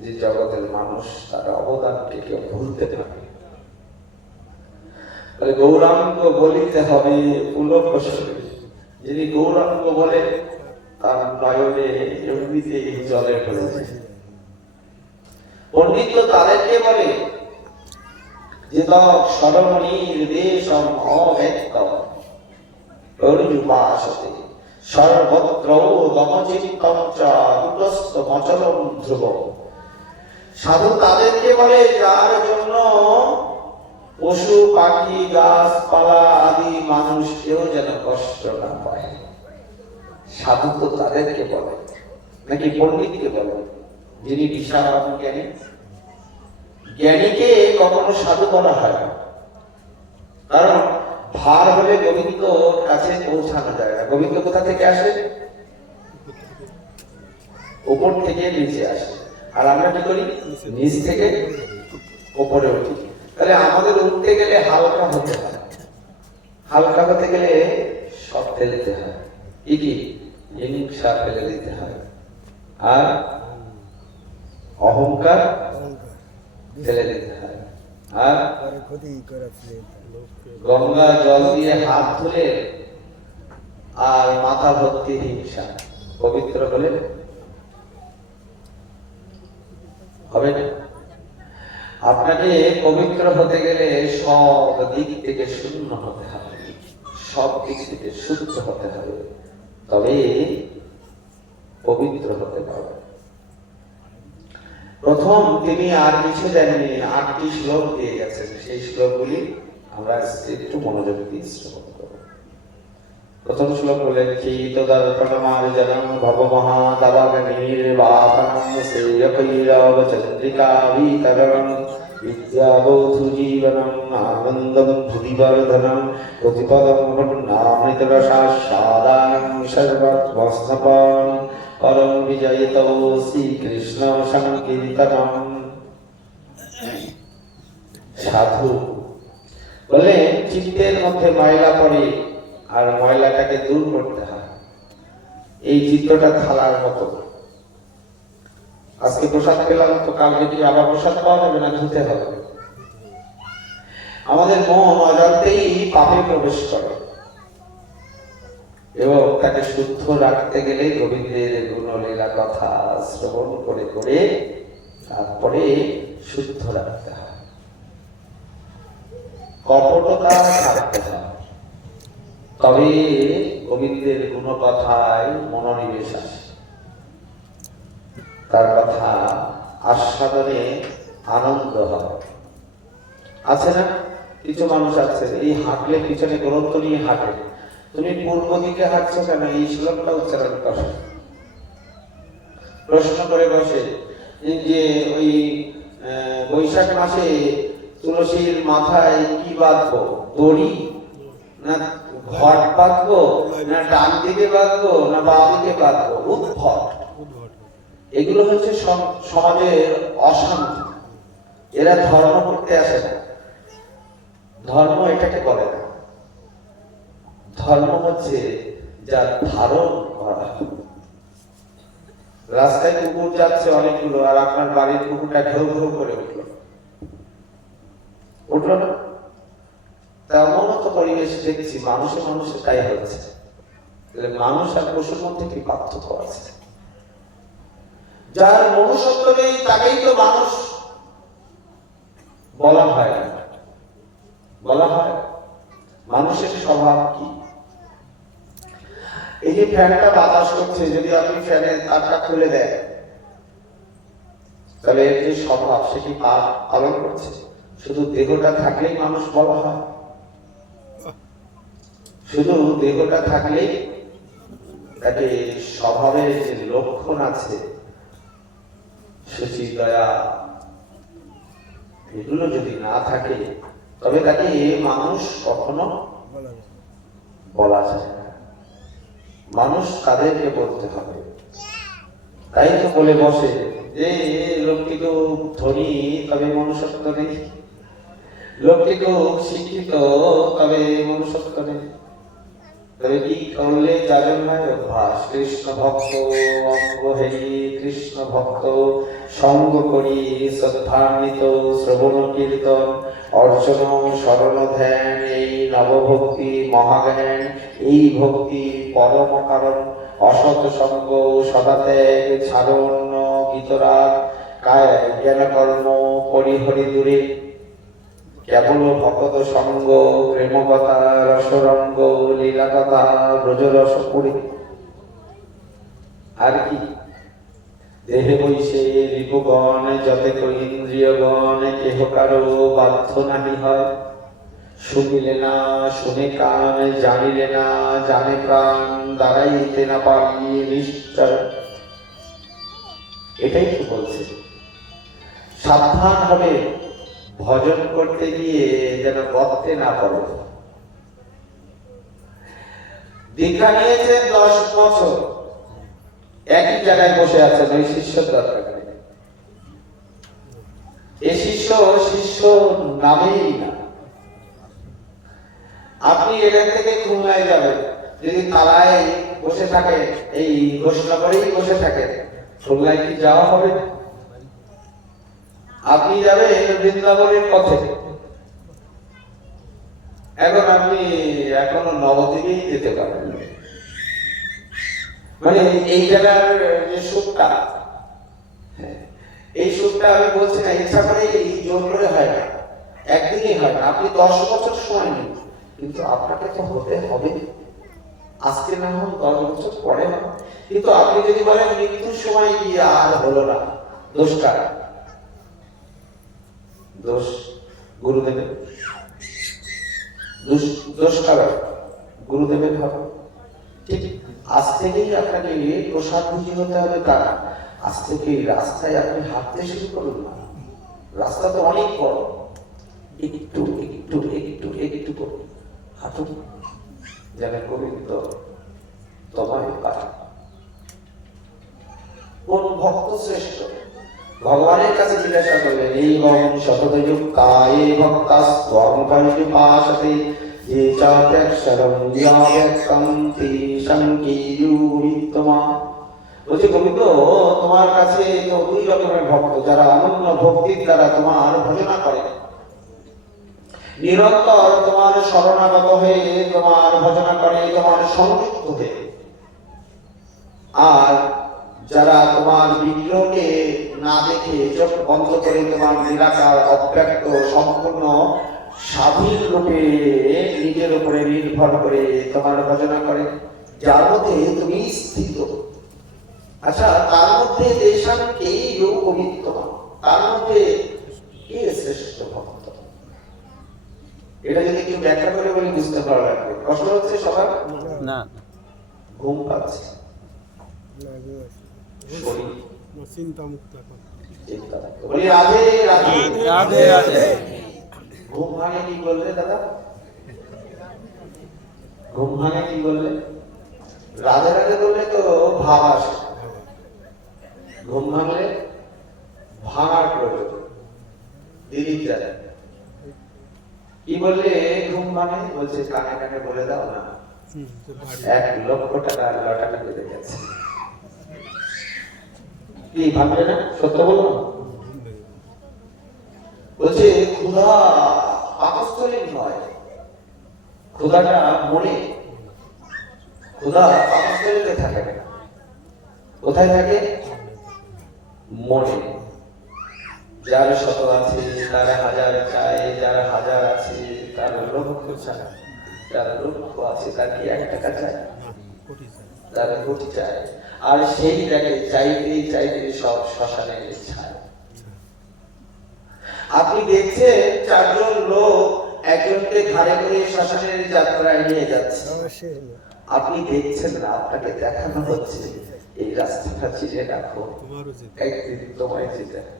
যে জগতের মানুষ তার অবদানকে কেউ ভুলতে পারে। গৌরাঙ্গ বলিতে হবে পুলক বসবে। যিনি গৌরাঙ্গ বলে তার নয়নে এমনিতে জলে পড়েছে। পণ্ডিত তাদেরকে বলে যে সরমণীর দেশম অব্যক্ত পরিবাসতে সর্বত্র গমচিত্তম চ কুটস্থ মচলম ধ্রুব। সাধু তাদেরকে বলে যার জন্য পশু পাখি গাছপালা আদি মানুষ কেউ যেন কষ্ট না পায়। সাধু তো তাদেরকে বলে, নাকি পণ্ডিতকে বলে যিনি বিশাল জ্ঞানী? জ্ঞানীকে কখনো সাধু বলা হয় না, কারণ ভার হলে গোবিন্দ কাছে পৌঁছানো যায় না। গোবিন্দ কোথা থেকে আসে? উপর থেকে নিচে আসে। আর আমরা কি করি? নিচ থেকে উপরে উঠি। তাহলে আমাদের উঠতে গেলে হালকা হতে হয়, হালকা হতে গেলে সব ফেলতে হয়। কি হিংসা ফেলে দিতে হয়, আর অহংকার ফেলে দিতে হয়, আর গঙ্গা জল দিয়ে হাত ধুলে আর মাথা ভর্তি হিংসা পবিত্র হলে হবে না। আপনাকে পবিত্র হতে গেলে সব দিক থেকে শূন্য হতে হবে, সব দিক থেকে শুদ্ধ হতে হবে, তবে পবিত্র হতে পারবে। প্রথম তিনি আর কিছু জানেননি, 8টি শ্লোক দিয়ে গেছেন। সেই শ্লোকগুলি আমরা একটু মনোযোগ দিয়ে শ্রবণ করব। প্রথম শ্লোক বলেন চিতদর্পণমার্জনম ভবমহাদাবাগনির্বাপনম শ্রেয়কৈরব চন্দ্রিকা বিতরণম বিদ্যাবধূ জীবনম আনন্দম ভুবিবর্ধনম প্রতিপদম নামৃতরসাস্বাদানম সর্বত্মস্নপন পরম বিজয়িতৌ শ্রীকৃষ্ণ সংকীর্তনম। সাধু বলে চিত্তের মধ্যে ময়লা পড়ে আর ময়লাটাকে দূর করতে হয়। এই চিত্তটা থালার মতো। আজকে প্রসাদ পেলাম তো কালকে কি আবার প্রসাদ পাওয়া যাবে না? ধুতে হবে। আমাদের মন অজান্তেই পাপে প্রবেশ করে এবং তাকে শুদ্ধ রাখতে গেলে গোবিন্দের গুণলীলা কথা শ্রবণ করে করে তারপরে শুদ্ধ রাখতে হয়, কপটতা থাকতে হয়, তবে গোবিন্দের গুণ কথায় মনোনিবেশ আসে, তার কথা আস্বাদনে আনন্দ হয়। আছে না কিছু মানুষ আছে, এই হাঁটলে পিছনে গ্রন্থ নিয়ে হাঁটে। তুমি পূর্ব দিকে হাঁটছো কেন? এই শ্লোকটা উচ্চারণ করো। প্রশ্ন করে বসে যে ওই বৈশাখ মাসে তুলসীর মাথায় কি বাঁধবো? দড়ি না ঘট বাঁধবো, না ডান দিকে বাঁধবো, না বাঁ দিকে বাঁধবো? উদ্ভট। এগুলো হচ্ছে সমাজের অশান্তি। এরা ধর্ম করতে আসে না, ধর্ম এটাকে বলে না। ধর্ম হচ্ছে যা ধারণ করা। রাস্তায় কুকুর যাচ্ছে অনেকগুলো, আর আপনার বাড়ির কুকুরটা ঘেউ ঘেউ করে উঠলো না? তেমনও তো পরিবেশ দেখছি, মানুষে মানুষে তাই হচ্ছে। মানুষ আর পশুর মধ্যে কি পার্থক্য আছে? যার মনুষ্যত্ব নেই তাকেই তো মানুষ বলা হয় না। বলা হয় মানুষের স্বভাব কি? এই যে ফ্যানটা বাতাস করছে, যদি আপনি ফ্যানের তারটা খুলে দেন, তাহলে এর যে স্বভাব সেটি পালন করছে। শুধু দেহটা থাকলেই মানুষ বলা হয়, শুধু দেহটা থাকলেই তাকে স্বভাবের যে লক্ষণ আছে, সুচি, দয়া, এগুলো যদি না থাকে তবে তাকে মানুষ কখনো বলা যায় না। মানুষ তাদেরকে বলতে হবে। তাই তো বলে বসে যে লোকটি তো ধনী তবে মনুষ্যত্ব নেই, লোকটি খুব শিক্ষিত তবে মনুষ্যত্ব নেই। তবে কি করলে যাবেন না? অভ্যাস। কৃষ্ণ ভক্ত অঙ্গ হেই, কৃষ্ণ ভক্ত সঙ্গ করি, শ্রদ্ধান্বিত শ্রবণ কীর্তন অর্চন স্মরণ ধ্যান, এই নবভক্তি মহাজ্ঞান, এই ভক্তি পরম কারণ। অসৎ সঙ্গ সদাত্যাগ ছাড়ন, গীতরাগ কায় জ্ঞান কর্ম পরিহরি দূরে, কেবল ভকত সঙ্গ প্রেমকথা রসরঙ্গ লীলাকথা ব্রজরস পুরী। আর কি? দেহে বৈশে রিপুগণ যতে ইন্দ্রিয়গণ, কেহ কারো বাধ্য নাহি হয়। শুনিলে না শুনে কান, জানিলে না জানে প্রাণ, দাঁড়াইতে না পারি নিশ্চয়। এটাই তো বলছে। সাবধান হবে ভজন করতে গিয়ে যেন গর্তে না পড়ো। দীক্ষা নিয়েছেন 10 বছর, একই জায়গায় বসে আছেন, ওই শিষ্যর দরকার নেই। এই শিষ্য শিষ্য নামেই না। আপনি এখান থেকে খুলনায় যাবেন, যদি তারায় বসে থাকে, এই ঘোষণাবাড়েই বসে থাকে, খুলনায় কি যাওয়া হবে? আপনি যাবেন বৃন্দাবনের পথে, এখন আপনি এখনো নবদ্বীপেই যেতে পারেন। মানে এই জায়গার যে সুখটা, এই সুখটা আমি বলছি না ইচ্ছা করে, এই জোর করে হয় না, একদিনই হয় না। আপনি 10 বছর সময় নিন, কিন্তু আপনাকে তো হতে হবে। আজকে না হোক 10 বছর পরে হবে। কিন্তু আপনি যদি বলেন মৃত্যুর সময় গিয়ে আর হলো না, দোষটা দোষ গুরুদেবের, দোষ কারণ গুরুদেবের হবে। ঠিক আজ থেকেই আপনাকে প্রসাদভোজী হতে হবে। তারা আজ থেকে রাস্তায় আপনি হাঁটতে শুরু করুন না। রাস্তা তো অনেক বড়, একটু একটু একটু একটু করে হাঁটুন, যেন গোবিন্দ তোমায় পায়। কোন ভক্ত শ্রেষ্ঠ? ভগবানের কাছে জিজ্ঞাসা করবেন, এই ভগবান শতযুক্তায়ে ভক্তাস্ত্বং পরিপাশতে যে চাত্যক্ষরম ইয়াব্যক্তন্তি সংকীয়ুমিত্তমা। বলছে গোবিন্দ, তোমার কাছে তো 2 রকমের ভক্ত, যারা অনন্য ভক্তির দ্বারা তোমার ভজনা করে, নিরন্তর তোমার শরণাগত হয়ে তোমার ভজনা করে, তোমার সংযুক্ত হয়ে। আর যারা তোমার বিগ্রহকে না দেখে চোখ বন্ধ করে তোমার নিরাকার অব্যক্ত সম্পূর্ণ স্বাধীন রূপে নিজের উপরে নির্ভর করে তোমার ভজনা করে, যার মধ্যে তুমি স্থিত। আচ্ছা, তার মধ্যে দেশান কে পবিত্র, তার মধ্যে কে শ্রেষ্ঠ ভক্ত? এটা যদি কেউ ব্যাখ্যা করে বলে বুঝতে পারা লাগবে। কষ্ট হচ্ছে সবার? না, ঘুম পাচ্ছে, চিন্তা মুক্ত এখন। বলি রাধে রাধে রাধে রাধে। ঘুম ভাঙে কি বললে দাদা? ঘুম ভাঙে কি বললে? রাধে রাধে বললে তো ভাব আসে, ঘুম ভাঙলে ভাঙার প্রয়োজন। দিলীপ দাদা কি বললে ঘুম ভাঙে? বলছে কানে কানে বলে দাও না, 1 লক্ষ টাকা লটারি পেতে গেছে। কি ভাঙবে না? সত্য বলো। বলছে ক্ষুধা পাকস্থলীর নয়, ক্ষুধাটা মনে। ক্ষুধা পাকস্থলীতে থাকে না, কোথায় থাকে? মনে। যার 100 আছে তার 1000 চাই, যার 1000 আছে তার লক্ষ চাই, যার লক্ষ আছে তার কি 1 টাকা চাই? তার ঘটি চায়, আর সেই দেখে চাইতেই চাইতে সব শ্মশানের ছায়। আপনি দেখছেন চারজন লোক একজনকে ঘাড়ে করে শ্মশানের যাত্রায় নিয়ে যাচ্ছে, আপনি দেখছেন না, আপনাকে দেখানো হচ্ছে এই রাস্তাটা চিনে রাখো, একদিন তোমায় যেতে হবে।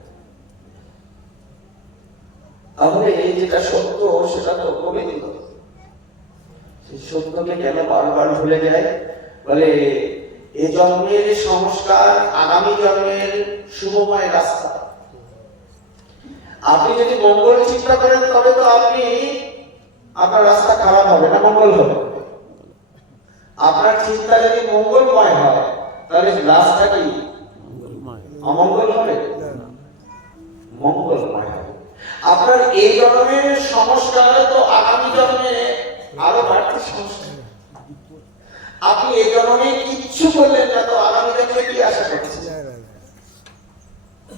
তাহলে এই যেটা সত্য সেটা তো কমে দিল, সেই সত্যকে কেন বারবার ভুলে যায়? বলে এ জন্মের সংস্কার আগামী জন্মের শুভময় রাস্তা। আপনি যদি মঙ্গল চিন্তা করেন তবে তো আপনার রাস্তা খারাপ হবে না, মঙ্গল হবে। আপনার চিন্তা যদি মঙ্গলময় হয় তাহলে রাস্তা কি অমঙ্গল হবে? মঙ্গলময় হবে। আপনার এই জন্মের সংস্কার তো আগামী জন্মে আরো বাড়তি সংস্কার। আপনি এই জন্মে কিচ্ছু করলেন না তো আগামী জন্মে কি আশা করছেন?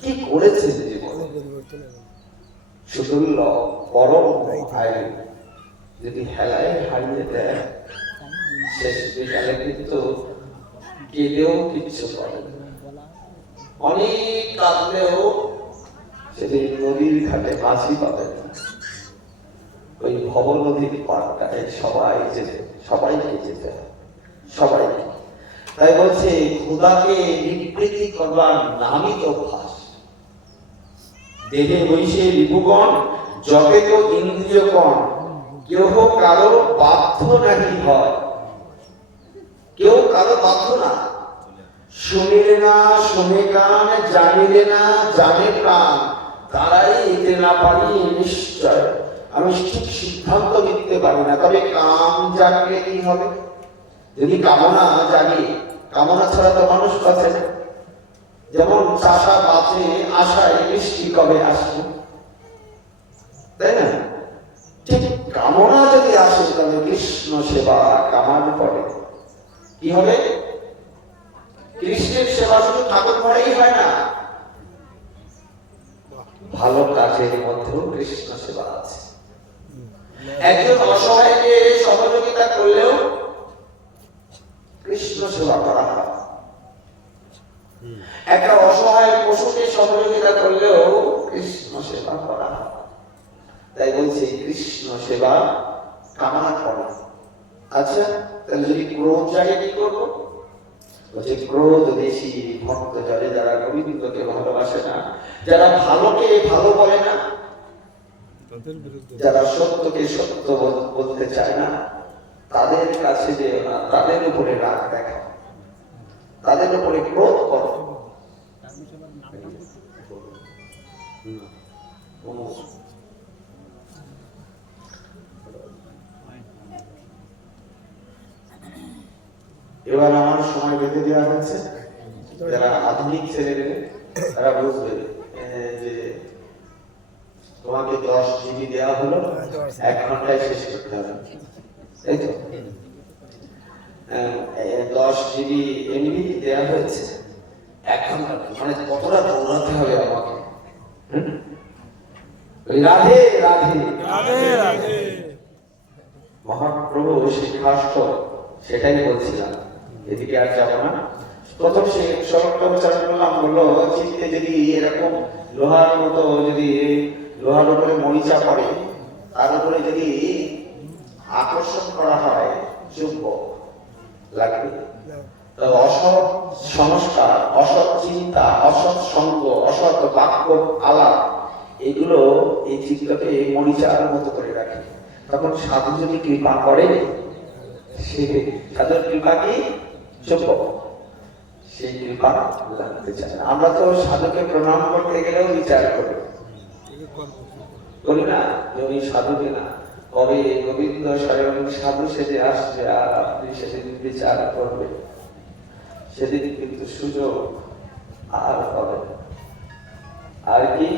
কি করেছেন জীবনে? সুদুল্ল পরম আয়ু যদি হেলায় হারিয়ে দেয়, শেষ বিকালে কিন্তু কেঁদেও কিচ্ছু করে না। অনেক কাঁদলেও সেটি নদীর ঘাটে মাঝি পাবে না, ওই ভব নদীর পাড়টায় সবাইকে যেতে হয়, সবাইকে। তাই বলছে খোদাকে বিবৃতি করবার নামই তো ভাস। দেহে বৈশে রিপুগণ জপে তো ইন্দ্রিয়গণ, কেউ কারো বাধ্য নাহি হয়, কেউ কারো বাধ্য না। শুনিলে না শুনে কান, জানিলে না জানে প্রাণ, তারাই এতে না পারি নিশ্চয়। আমি ঠিক সিদ্ধান্ত নিতে পারি না, তবে কাম জাগলে কি হবে? যদি কামনা জাগে, কামনা ছাড়া তো মানুষ বাঁচে না। যেমন চাষা বাঁচে আশায় বৃষ্টি কবে আসবে, তাই না? ঠিক কামনা যদি আসে তবে কৃষ্ণ সেবা কামান পড়ে কি হবে? কৃষ্ণের সেবা শুধু ঠাকুর ঘরেই হয় না, ভালো কাজের মধ্যেও কৃষ্ণ সেবা আছে। একজন অসহায়কে সহযোগিতা করলেও কৃষ্ণ সেবা করা হয়। একটা অসহায় পশুকে সহযোগিতা করলেও কৃষ্ণ সেবা করা হয়। তাই বলছি কৃষ্ণ সেবা কামনা করে। আচ্ছা, তাহলে যদি ক্রোধ জাগে কি করবো? বলছে ক্রোধ বেশি ভক্ত জলে, যারা গোবিন্দকে ভালোবাসে না, যারা ভালোকে ভালো বলে না, যারা সত্যকে সত্য বলতে চায় না, তাদের কাছে যেও না, তাদের উপরে রাগ দেখা, তাদের উপরে ক্রোধ করো। এবার আমার সময় বেঁধে দেওয়া হচ্ছে, যারা আধুনিক ছেলেমেয়ে তারা বুঝবে যে তোমাকে 10 জিবি দেওয়া হলো, 1 ঘন্টায় শেষ করতে হবে, তাই তো? 10 জিবি এমবি দেওয়া হয়েছে, 1 ঘন্টা, মানে কতটা দৌড়াতে হবে আমাকে। রাধে রাধে রাধে রাধে। মহাপ্রভু শিক্ষাষ্ট সেটাই বলছিলাম, এদিকে আর যাবো না। প্রথম সে শ্লোকটা উচ্চারণ করলাম, বললো চিত্তে যদি এরকম লোহার মতো, যদি লোহার উপরে মরিচা পড়ে, তার উপরে যদি আকর্ষণ করা হয় চুম্বক লাগবে। তো অসৎ সংস্কার, অসৎ চিন্তা, অসৎ সঙ্গ, অসৎ বাক্য আলাপ, এগুলো এই চিত্তকে মরিচার মতো করে রাখে। তখন সাধু যদি কৃপা করে, সে সাধুর কৃপা কি চুম্বক, সেই কৃপা লাগতে চায় না। আমরা তো সাধুকে প্রণাম করতে গেলেও বিচার করি না, যে উনি সাধু কিনা, কবে গোবিন্দ স্বয়ং সাধু সেজে আসবে আর আপনি সেদিন বিচার করবে, সেদিন কিন্তু সুযোগ আর হবে না। আর কি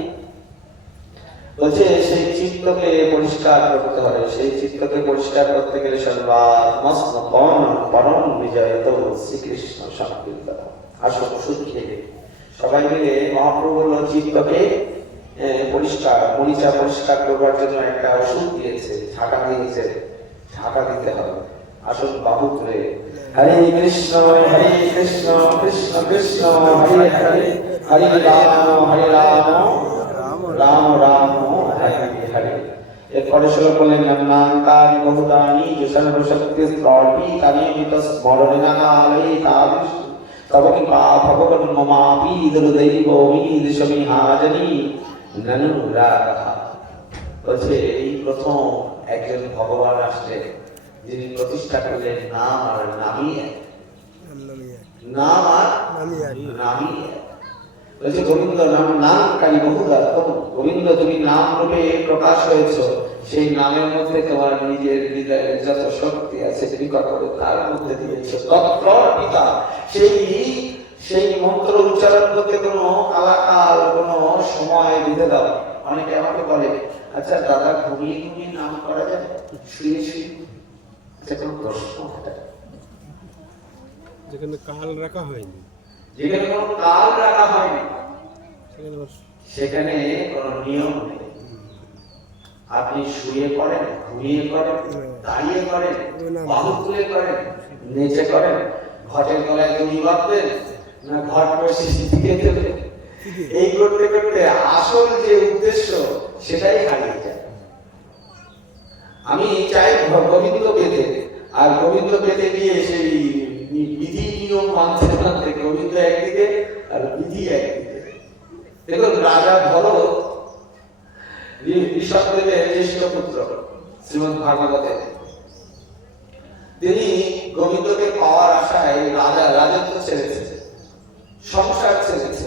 বলছে? সেই চিত্তকে পরিষ্কার করতে হবে। সেই চিত্তকে পরিষ্কার করতে গেলে সর্বাত্মস্ত পরম বিজয় তো শ্রীকৃষ্ণ সংকীর্তন। আসল ওষুধ খেয়ে সবাই মিলে মহাপ্রভু হল চিত্তকে পরিষ্কার, মরিচা পরিষ্কার করবার জন্য একটা ওষুধ দিয়েছে, ঢাকা দিয়েছে, ঢাকা দিতে হবে। আসুন বাহু তুলে হরে কৃষ্ণ কৃষ্ণ কৃষ্ণ হরে হরে হরে রাম রাম রাম হরে হরে। এরপরে শ্লোক বললেন নান্তানি বহুদানি সর্বশক্তি স্ত্রী কানিয়মিত স্মরণানালয়ে কাবিশ তব কৃপা ভগবান মমাপি দুর্দৈব মিদৃশমিহাজনি ননু রাগা। বলছে এই প্রথম একজন ভগবান আসলেন যিনি প্রতিষ্ঠা করলেন নাম আর নামই এক, নাম আর নামই এক। বলছে গোবিন্দ নাম নাম কালী বহুদা, গোবিন্দ তুমি নাম রূপে প্রকাশ হয়েছ, সেই নামের মধ্যে তোমার নিজের হৃদয়ের যত শক্তি আছে বিকট করে তার মধ্যে দিয়েছো তৎপ্রপিতা। সেই মন্ত্র উচ্চারণ করতে কোনো কালাকাল কোনো সময় দিতে দাও। অনেকে আমাকে বলে আচ্ছা দাদা ঘুমিয়ে ঘুমিয়ে নাম করা যায়, শুয়ে শুয়ে? আচ্ছা কোনো প্রশ্ন? যেখানে কাল রাখা হয়নি, যেখানে কোনো কাল রাখা হয়নি সেখানে সেখানে কোনো নিয়ম নেই। আপনি শুয়ে করেন, ঘুমিয়ে করেন, দাঁড়িয়ে করেন, বাহু তুলে করেন, নেচে করেন, ঘটের গলায় দড়ি বাঁধবেন না ঘট বসে দিকে দেবেন, এই করতে করতে আসল যে উদ্দেশ্য সেটাই হারিয়ে যায়। আমি চাই গোবিন্দ পেতে, আর গোবিন্দ পেতে গিয়ে সেই বিধি নিয়ম মানতে মানতে গোবিন্দ একদিকে আর বিধি একদিকে। দেখুন রাজা ভরত ঋষভদেবের জ্যেষ্ঠ পুত্র শ্রীমদ ভাগবতে, তিনি গোবিন্দকে পাওয়ার আশায় রাজত্ব ছেড়েছে, সংসার ছেড়েছে,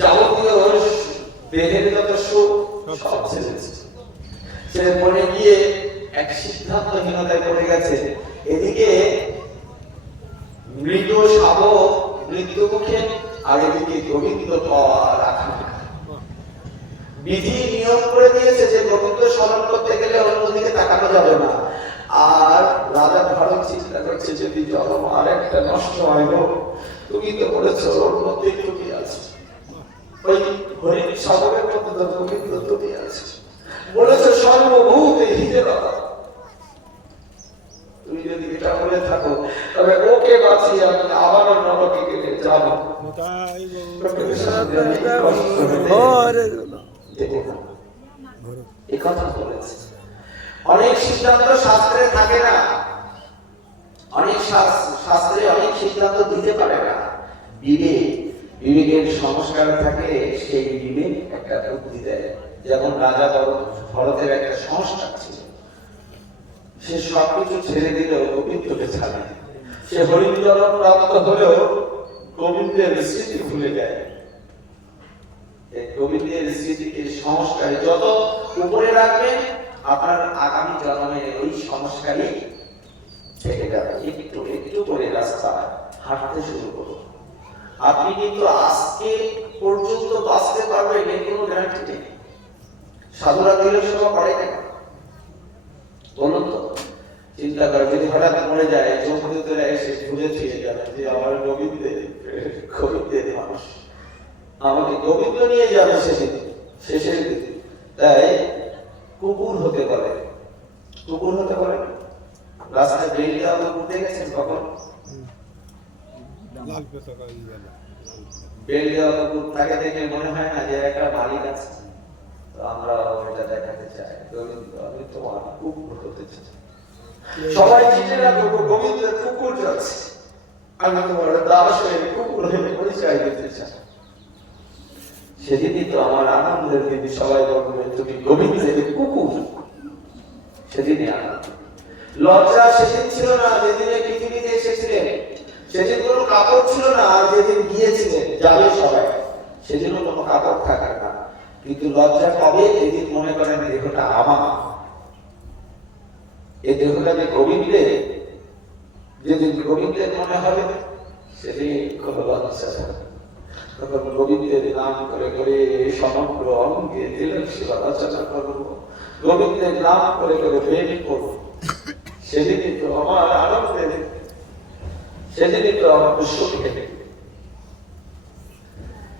যাবতীয় দেহের যত সুখ সব ছেড়েছে। সে মনে গিয়ে এক সিদ্ধান্তহীনতায় পড়ে গেছে। এদিকে মৃত শাবক মৃত্যু মুখে, আর এদিকে গোবিন্দ পাওয়ার আকাঙ্ক্ষা। বিধি নিয়ম করে দিয়েছে যে গোবিন্দ স্মরণ করতে গেলে অন্যদিকে তাকানো যাবে না। আর রাজা ভরত চিন্তা করছে যদি জন্ম আর একটা নষ্ট হয়, তুমি তো বলেছ ওর মধ্যেই তুমি আছো, ওই হরিণ সাগরের মধ্যে তো গোবিন্দ তুমি আছো, বলেছ সর্বভূতে হিতে বাবা। তুমি যদি এটা বলে থাকো তবে ওকে বাঁচিয়ে আমি আবারও নরকে গেলে যাবো। এই কথা বলেছে। অনেক সিদ্ধান্ত শাস্ত্রে থাকে না, অনেক শাস্ত্রে অনেক সিদ্ধান্ত দিতে পারে না। বিবেকের সংস্কার থাকে, সেই বিবেক একটা বুদ্ধি দেয়। যেমন রাজা ভরতের একটা সংস্কার ছিল, সে সবকিছু ছেড়ে দিল গোবিন্দকে ছাড়ে। সে হরিজন প্রাপ্ত হলেও গোবিন্দের স্মৃতি ভুলে যায়। গোবিন্দের স্মৃতিকে সংস্কারে যত উপরে রাখবেন আপনার আগামী জন্মে ওই সংস্কারই থেকে যাবে। একটু একটু করে রাস্তা হাঁটতে শুরু করুন। আপনি কিন্তু আজকে পর্যন্ত বাঁচতে পারবেন এর কোনো গ্যারান্টি নেই। সাধুরা দিলের সভা করে কেন বলুন তো? চিন্তা করে যদি হঠাৎ মরে যায়, যমদূতেরা এসে ঘুরে ফিরে যাবে যে আমার গোবিন্দের মানুষ, আমাকে গোবিন্দ নিয়ে যাবে শেষের দিকে। তাই কুকুর হতে পারে, কুকুর হতে পারে। রাস্তায় বেল দেওয়া কুকুর দেখেছেন কখন? বেল দেওয়া কুকুর তাকে দেখে মনে হয় না যে একটা মালিক আছে। তো আমরা এটা দেখাতে চাই, গোবিন্দ আমি তোমার কুকুর হতে চাই। সবাই চিঠি রাখবো গোবিন্দের কুকুর যাচ্ছে, আমি তোমার দাস হয়ে কুকুর হয়ে পরিচয় দিতে চাই। সেদিনই তো আমার আনন্দের দিন, সবাই বলবে তুমি গোবিন্দের কুকুর। সেদিনই আনন্দ। লজ্জা সেদিন ছিল না যেদিনে পৃথিবীতে এসেছিলেন, সেদিন কোনো কাপড় ছিল না। আর যেদিন গিয়েছিলেন যাবে সবাই, সেদিনও কোনো কাপড় থাকে না। কিন্তু লজ্জা কবে? যেদিন মনে করেন দেহটা আমার, এই দেহটা যে গোবিন্দের, যেদিন গোবিন্দের মনে হবে সেদিন কোনো লজ্জা থাকে। তখন গোবিন্দের নাম করে করে সমগ্র অঙ্গে দিলের সেবা রচনা করবো, গোবিন্দের নাম করে করে প্রেম করবো। সেদিনই তো আমার আনন্দের, সেদিনই তো আমার সুখে।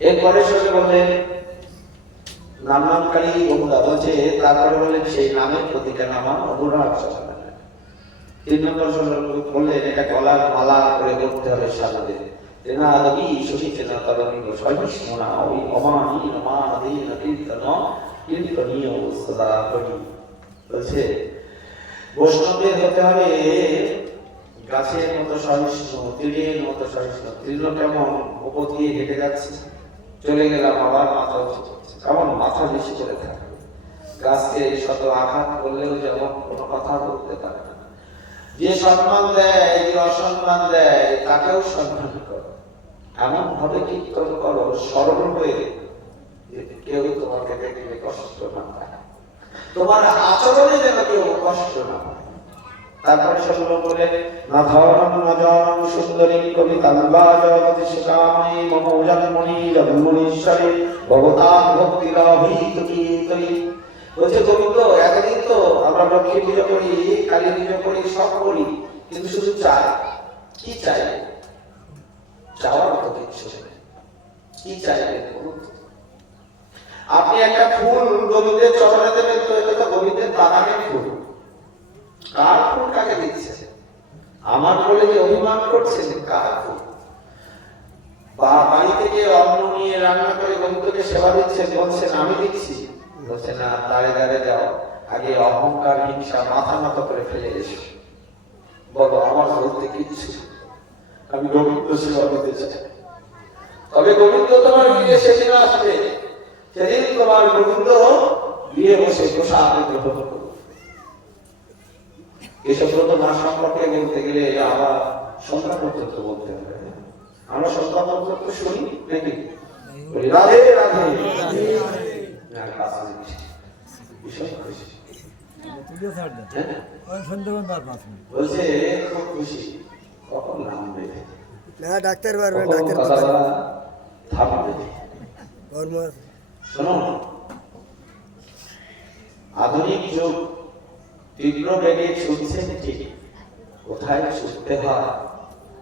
এরপরে সঙ্গে বললেন নামকারী বহুদা, বলছে তারপরে বললেন সেই নামের প্রতিটা নাম অনুরাগ। 3 নম্বর বললেন এটা গলার মালা করে করতে হবে সাজাতে তেনা দেবী শশী তেনা তরণী সর্বিষ্ণু না ওই অমানি নমাদিন কীর্তন কীর্তনীয় সদা করি বলছে বৈষ্ণবদের হতে হবে গাছের মতো সহিষ্ণু, তীরের মতো সহিষ্ণু। তীর্ণ কেমন উপর দিয়ে হেঁটে যাচ্ছে, চলে গেলাম আবার মাথা উঁচু করছে, কেমন মাথা বেশি করে থাকে। গাছকে শত আঘাত করলেও যেমন কোনো কথা বলতে পারে না। যে সম্মান দেয়, যে অসম্মান দেয়, তাকেও সম্মান করো। এমন ভাবে কীর্তন করো সরল হয়ে, কেউ তোমাকে দেখলে কষ্ট না পায়, তোমার আচরণে যেন কেউ কষ্ট না পায়। তারপরে শুরু করে না ধরম না জনম সুন্দরী কবিতা জগতি সুকামী মনোজন্মণি জন্মনীশ্বরী ভগবতাং ভক্তি রহিত কীর্তনী। বলছে গোবিন্দ একদিন তো আমরা লক্ষ্মী পুজো করি, কালী পুজো করি, সব করি, কিন্তু শুধু চাই। কি চাই? চাওয়ার মতো কিছু নেই। কি চাইবেন বলুন? আপনি একটা ফুল গোবিন্দের চরণে দেবেন তো এটা তো গোবিন্দের বাগানের ফুল। কার ফুল কাকে দিচ্ছে? আমার বলে যে অভিমান করছেন, কার ফুল? বা বাড়ি থেকে অন্ন নিয়ে রান্না করে গোবিন্দকে সেবা দিচ্ছেন, বলছেন আমি দিচ্ছি, বলছে না দাঁড়ে দাঁড়ে যাও, আগে অহংকার হিংসা মাথা নত করে ফেলে এসো, বলো আমার বলতে কিচ্ছু, আমি গোবিন্দ সেবা দিতে চাই। তবে গোবিন্দ তোমার বিয়ে সেদিন আসবে, সেদিন তোমার গোবিন্দ বিয়ে বসে প্রসাদ গ্রহণ করবে। এসব তো না সম্পর্কে বলতে গেলে আবার সন্তান পর্যন্ত বলতে হবে। আমরা সন্তান পর্যন্ত শুনি নাকি? রাধে রাধে বলছে খুব খুশি, কখন নামবে না ডাক্তার পারবে, ডাক্তার থামবে। শোনো, আধুনিক যুগ তীব্র বেগে ছুটছে ঠিক, কোথায় ছুটতে হয়,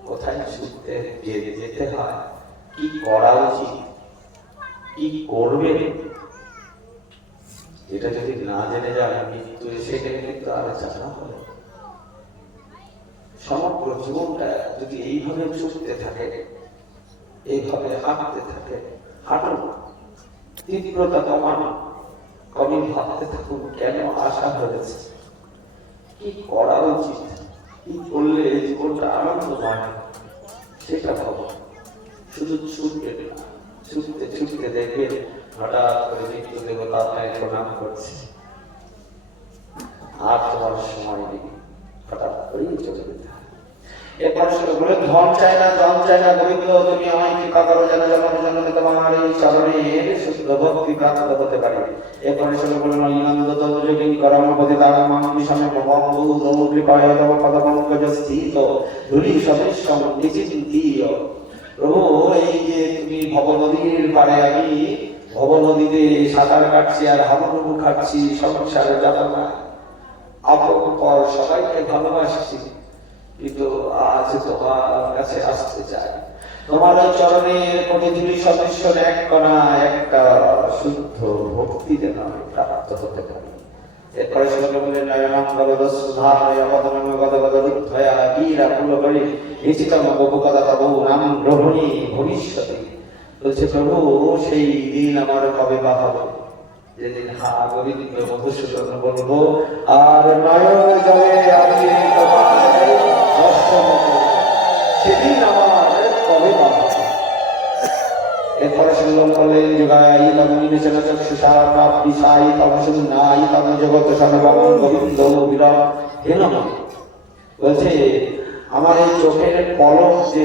কোথায় ছুটতে যেতে হয়, কি করা উচিত, কি করবে, এটা যদি না জেনে যায় মৃত্যু এসে গেলে কিন্তু আর জানা হবে। সমগ্র জীবনটা যদি এইভাবে ছুটতে থাকে, এইভাবে হাঁটতে থাকে, হাঁটুন, তীব্রতা কমানো, কবি ভাবতে থাকুন কেন আশা হয়েছে, কি করা উচিত, কি করলে জীবনটা আনন্দময়, সেটা ভাবো। শুধু ছুটবে না, ছুটতে ছুটতে দেখবে হঠাৎ করে মৃত্যু দেবতা আপনাকে প্রণাম করছে, আর তোমার সময় নেই, হঠাৎ করেই চলে যেতে হয়। এরপর শুরু করে ধন চাই না, জন চাই না, গোবিন্দ তুমি আমায় কৃপা করো যেন জন্ম জন্মে তোমার এই চরণে শুদ্ধ ভক্তি প্রাপ্ত হতে পারে। এরপরে শুরু করলেন আনন্দ যোগিন করমপতি তারমাং বিষমে বন্ধু তব কৃপায় তব পদপঙ্কজ স্থিত ধুলি সদৃশ্যম নিচিন্তীয়। প্রভু এই যে তুমি ভব নদীর পাড়ে, আমি ভব নদীতে সাঁতার কাটছি আর হাবুডুবু খাচ্ছি, সংসারে যাতনা, আপন পর সবাইকে ভালোবাসছি, কিন্তু আজ তোমার কাছে আসতে চাই। তোমার চরণের প্রতিধূলি সদৃশ্য এক কণা, একটা শুদ্ধ ভক্তি যেন আমি প্রাপ্ত হতে পারি। এরপরে শুরু করলেন নয়নাম গদস্বধারয় অবদনম গদগদ রুদ্ধয়া গীরা ফুলকরি নিশ্চিতম গোপকদা তব নাম গ্রহণী ভবিষ্যতি। বলছে প্রভু সেই দিন আমার কবে বা হবে, যেদিন হা গোবিন্দ মধুসূদন বলবো আর নয়ন জলে আমি সেদিন আমার কবে বা হবে। এরপরে শুনলাম বলেন যুগায় তম নিবেচন চক্ষুষা প্রাপ্তিশাই তম শূন্যাই তম জগৎ সর্বম গোবিন্দ বিরহ হেনময়। বলছে আমার এই চোখের পলক যে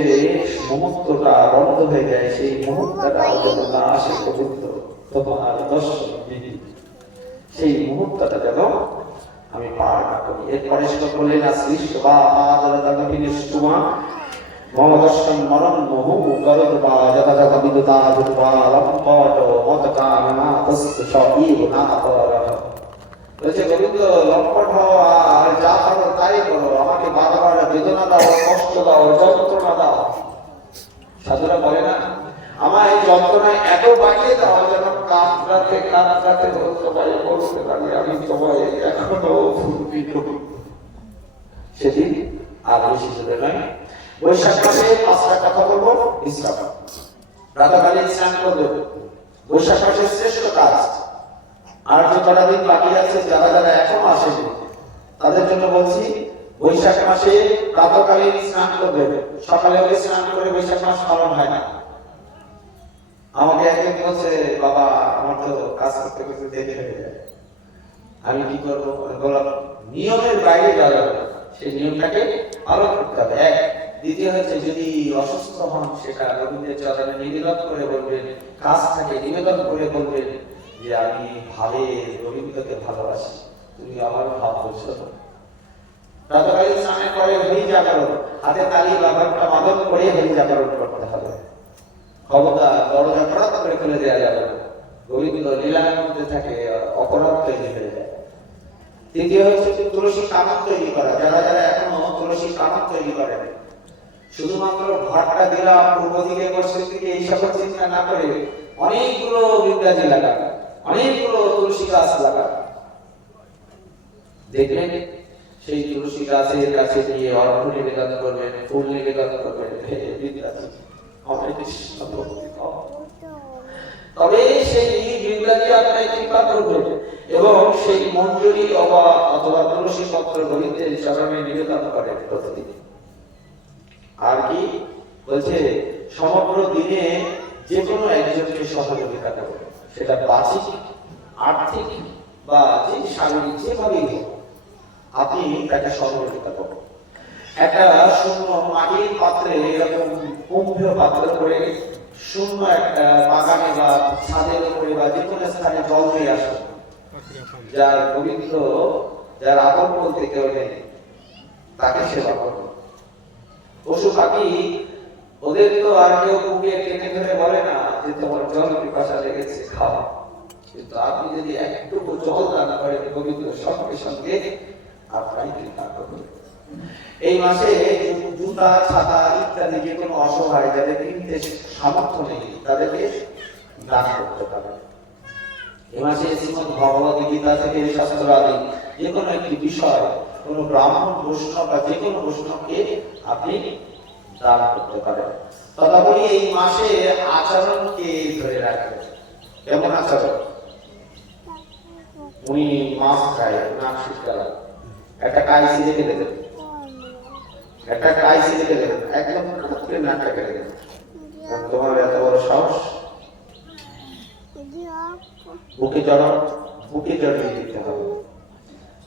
মুহূর্তটা বন্ধ হয়ে যায়, সেই মুহূর্তটা যেন না আসে গোবিন্দ তোমার দর্শন বিধি, সেই মুহূর্তটা যেন আমি পার না করি। এরপরে শুরু করলেন শ্রীষ্ট বা আদরতামা মম দর্শন মরণ মোহু করত বা যথা যথা বিদুতা ধুপা লম্পট মত কামনা তস্য সইব না পরহ। বলছে গোবিন্দ লম্পট হও আর যা করো তাই করো, আমাকে বারবার বেদনা দাও, কষ্ট দাও, যন্ত্রণা দাও। সাধুরা বলে না আমার এই যন্ত্রণায় এত বাড়িয়ে দাও যেন কাঁদতে কাঁদতে বলতে পারি আমি তোমায় এখনো ভুলবি। সেদিন আর বেশি দূরে নয়, বৈশাখ মাসে 5টা কথা বলবো। বিশ্রাম, প্রাতঃকালে স্নান করবে, বৈশাখ মাসের শ্রেষ্ঠ কাজ। আর যে কটা দিন বাকি আছে, যারা যারা এখনো আসেনি তাদের জন্য বলছি, বৈশাখ মাসে প্রাতঃকালে স্নান করবে। সকালে উঠে স্নান করে বৈশাখ মাস পালন হয় না। আমাকে একদিন বলছে, বাবা আমার তো কাজ করতে করতে দেরি হয়ে যায়, আমি কি করবো? বললাম নিয়মের বাইরে যাওয়া যাবে না, সেই নিয়মটাকে পালন করতে হবে। এক, দ্বিতীয় হচ্ছে যদি অসুস্থ হন সেটা রবীন্দ্রের চরণে নিবেদন করে বলবেন, কাজ থাকে নিবেদন করে বলবেন যে আমি ভাবে রবীন্দ্রকে ভালোবাসি, তুমি আমার ভাব বলছো। প্রাতঃকালীন স্নানের পরে হরি জাগরণ, হাতে তালি বা ঘন্টা মাদন করে হরি জাগরণ করতে হবে। ক্ষমতা দরজা খড়াত করে খুলে দেওয়া যাবে না, রবীন্দ্র লীলার মধ্যে থাকে, অপরাধ তৈরি হয়ে যায়। তৃতীয় হচ্ছে তুলসী কানক তৈরি করা। যারা যারা এখনো তুলসী কানক তৈরি করেন, শুধুমাত্র ঘরটা দিলাম পূর্ব দিকে পশ্চিম দিকে এই সকল চিন্তা না করে অনেকগুলো বিদ্যাজি লাগান, অনেকগুলো তুলসী গাছ লাগান। দেখবেন সেই তুলসী গাছের কাছে গিয়ে অর্ঘ্য নিবেদন করবেন, ফুল নিবেদন করবেন, বিদ্যাজি অনেক ভক্তি পাওয়া। তবে সেই বিদ্যাজি আপনার কৃপা করবেন এবং সেই মঞ্জুরি অথবা তুলসী পত্র রবীন্দ্রের চরণে নিবেদন করেন প্রতিদিন। আর কি বলছে, সমগ্র দিনে যে কোনো একজনকে সহযোগিতা করবে, সেটা বাচিক, আর্থিক বা যে শারীরিক যেভাবেই হোক, আপনি তাকে সহযোগিতা করবেন। একটা শূন্য মাটির পাত্রে, এরকম কুম্ভীয় পাত্র করে শূন্য একটা বাগানে বা ছাদের উপরে বা যে কোনো স্থানে জল দিয়ে আসে, যার পবিত্র, যার আপন বলতে কেউ নেই, তাকে সেবা করবে। পশু পাখি ওদের তো আর কেউ কুপিয়ে টেনে ধরে বলে না যে তোমার জল পিপাসা লেগেছে খাওয়া, কিন্তু আপনি যদি একটুকু জল দান করেন পবিত্র, সঙ্গে সঙ্গে আপনাই কৃপা করবেন। এই মাসে জুতা, ছাতা ইত্যাদি যে কোনো অসহায় যাদের কিনতে সামর্থ্য নেই তাদেরকে দান করতে পারেন। এই মাসে শ্রীমদ ভগবদ গীতা থেকে শাস্ত্র আদি যে কোনো একটি বিষয় কোন ব্রাহ্মণ, বৈষ্ণব বা যে কোনো বৈষ্ণবকে আপনি দান করতে পারেন। তথাপি এই মাসে আচরণকে ধরে রাখবেন। কেমন আচরণ? উনি মাছ খায়, নাক শিকার, একটা কাইসি রেখে দেবেন, একটা কাইসি রেখে দেবেন, একদম নাকটা কেটে দেবেন। তোমার এত বড় সাহস, বুকে জড়িয়ে দিতে হবে।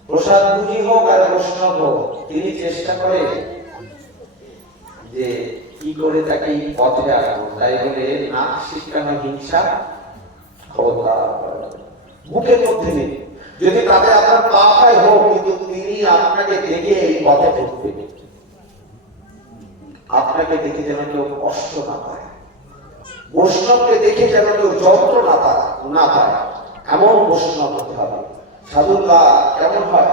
প্রসাদ বুঝি হোক আর বৈষ্ণব হোক, তিনি চেষ্টা করে যে কি করে তাকে পথে আনবো। তাই বলে নাক শিখানো হিংসা খবরদার মুখের মধ্যে নেই। যদি তাতে আপনার পাপাই হোক, কিন্তু তিনি আপনাকে দেখে এই পথে ঢুকবেন, আপনাকে দেখে যেন কেউ কষ্ট না পায়, বৈষ্ণবকে দেখে যেন কেউ যন্ত্রণা না পায়, এমন বৈষ্ণব হতে হবে। সাধুর গা কেমন হয়?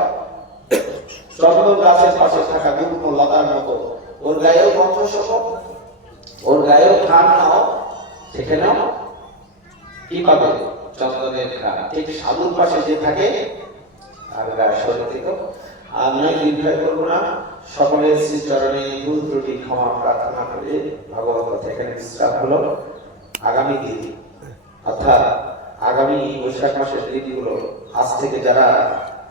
চন্দন গাছের পাশে থাকা দুর্গ লতার মতো, ওর গায়েও কণ্ঠস্বর, ওর গায়েও ঘ্রাণ নাও, সেখানেও কি পাবে? চন্দনের ঘ্রাণ। ঠিক সাধুর পাশে যে থাকে আর গায়ে শরীর থেকে। আমি দীর্ঘায় করবো না, সকলের শ্রীচরণে ভুল ত্রুটি ক্ষমা প্রার্থনা করে ভগবত কথা এখানে বিশ্রাম হলো। আগামী দিন অর্থাৎ আগামী বৈশাখ মাসের দিনগুলো আজ থেকে যারা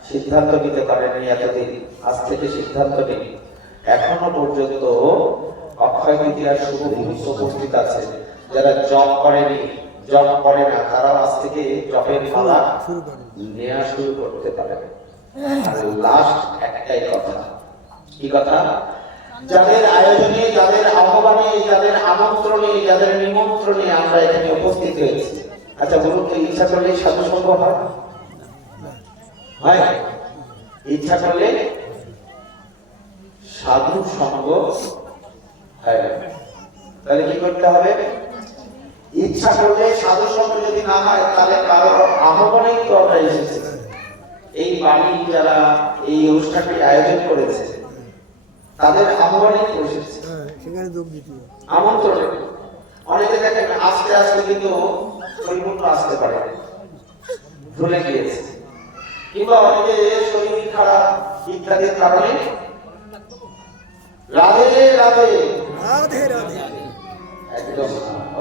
সিদ্ধান্ত নিতে পারেনি এতদিন, আজ থেকে সিদ্ধান্ত নিন। এখনো পর্যন্ত অক্ষয় তৃতীয়ার শুভ দিবস উপস্থিত আছে। যারা জপ করেনি, জপ করে না, তারাও আজ থেকে জপের মালা নেওয়া শুরু করতে পারে। আর লাস্ট একটাই কথা, কি কথা? যাদের আয়োজনে, যাদের আহ্বানে, যাদের আমন্ত্রণে, যাদের নিমন্ত্রণে আমরা এখানে উপস্থিত হয়েছি, আচ্ছা বলুন তো, ইচ্ছা করলে সাধু সঙ্গ হয়? হয়? ইচ্ছা করলে সাধু সঙ্গ হয়। তাহলে কি করতে হবে? ইচ্ছা করলে সাধু সঙ্গ যদি না হয়, তাহলে কারো আহ্বানেই তো আমরা এসেছি। এই বাড়ি যারা এই অনুষ্ঠানটি আয়োজন করেছে তাদের আহ্বানে এসেছে, সেখানে যোগ দিতে আমন্ত্রণে। অনেকে দেখেন আস্তে আস্তে কিন্তু পরিপূর্ণ আসতে পারে, ভুলে গিয়েছে, কিংবা অনেকে শরীর খারাপ ইত্যাদির কারণে রাধে রাধে। রাধে রাধে। একদম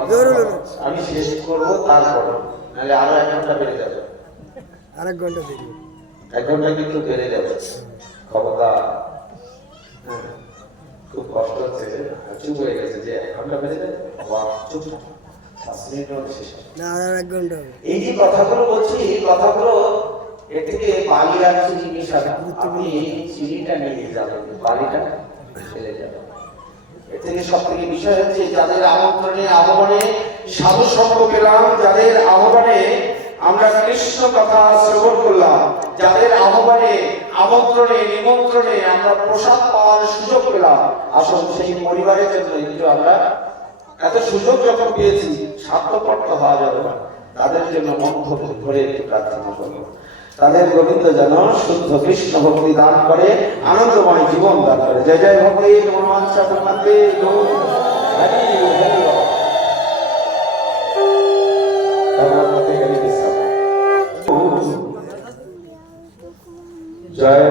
জোরে বলুন। আমি শেষ করবো তারপর, নাহলে আরো 1 ঘন্টা বেড়ে যাবে। আরেক ঘন্টা দেরি। 1 ঘন্টা কিন্তু বেড়ে যাবে, খবরদার। হ্যাঁ, খুব কষ্ট হচ্ছে, চুপ হয়ে গেছে যে 1 ঘন্টা বেড়ে যাবে। বাবা, চুপ, 5 মিনিট মধ্যে শেষ হবে। না আর এক ঘন্টা হবে। এই যে কথাগুলো বলছি, এই কথাগুলো এর থেকে বালি আর চিনি মিশানো। আপনি এই চিনিটা নিয়ে যাবেন, বালিটা ফেলে যাবেন। এর থেকে সব থেকে বিষয় হচ্ছে, যাদের আমন্ত্রণে আহ্বানে সাধু সঙ্গ পেলাম, যাদের আহ্বানে আমরা কৃষ্ণ কথা শ্রবণ করলাম, যাদের আহ্বানে আমন্ত্রণে নিমন্ত্রণে আমরা প্রসাদ পাওয়ার সুযোগ পেলাম, আসলে সেই পরিবারের জন্য একটু আমরা এত সুযোগ যখন পেয়েছি, স্বার্থপর তো হওয়া যাবে না। তাদের জন্য মন ভরে একটু প্রার্থনা করবো, তাদের গোবিন্দ যেন শুদ্ধ কৃষ্ণ ভক্তি দান করে, আনন্দময় জীবন দান করে। জয় জয় ভক্তি মনোবাঞ্ছা পূর্ণাতে জয়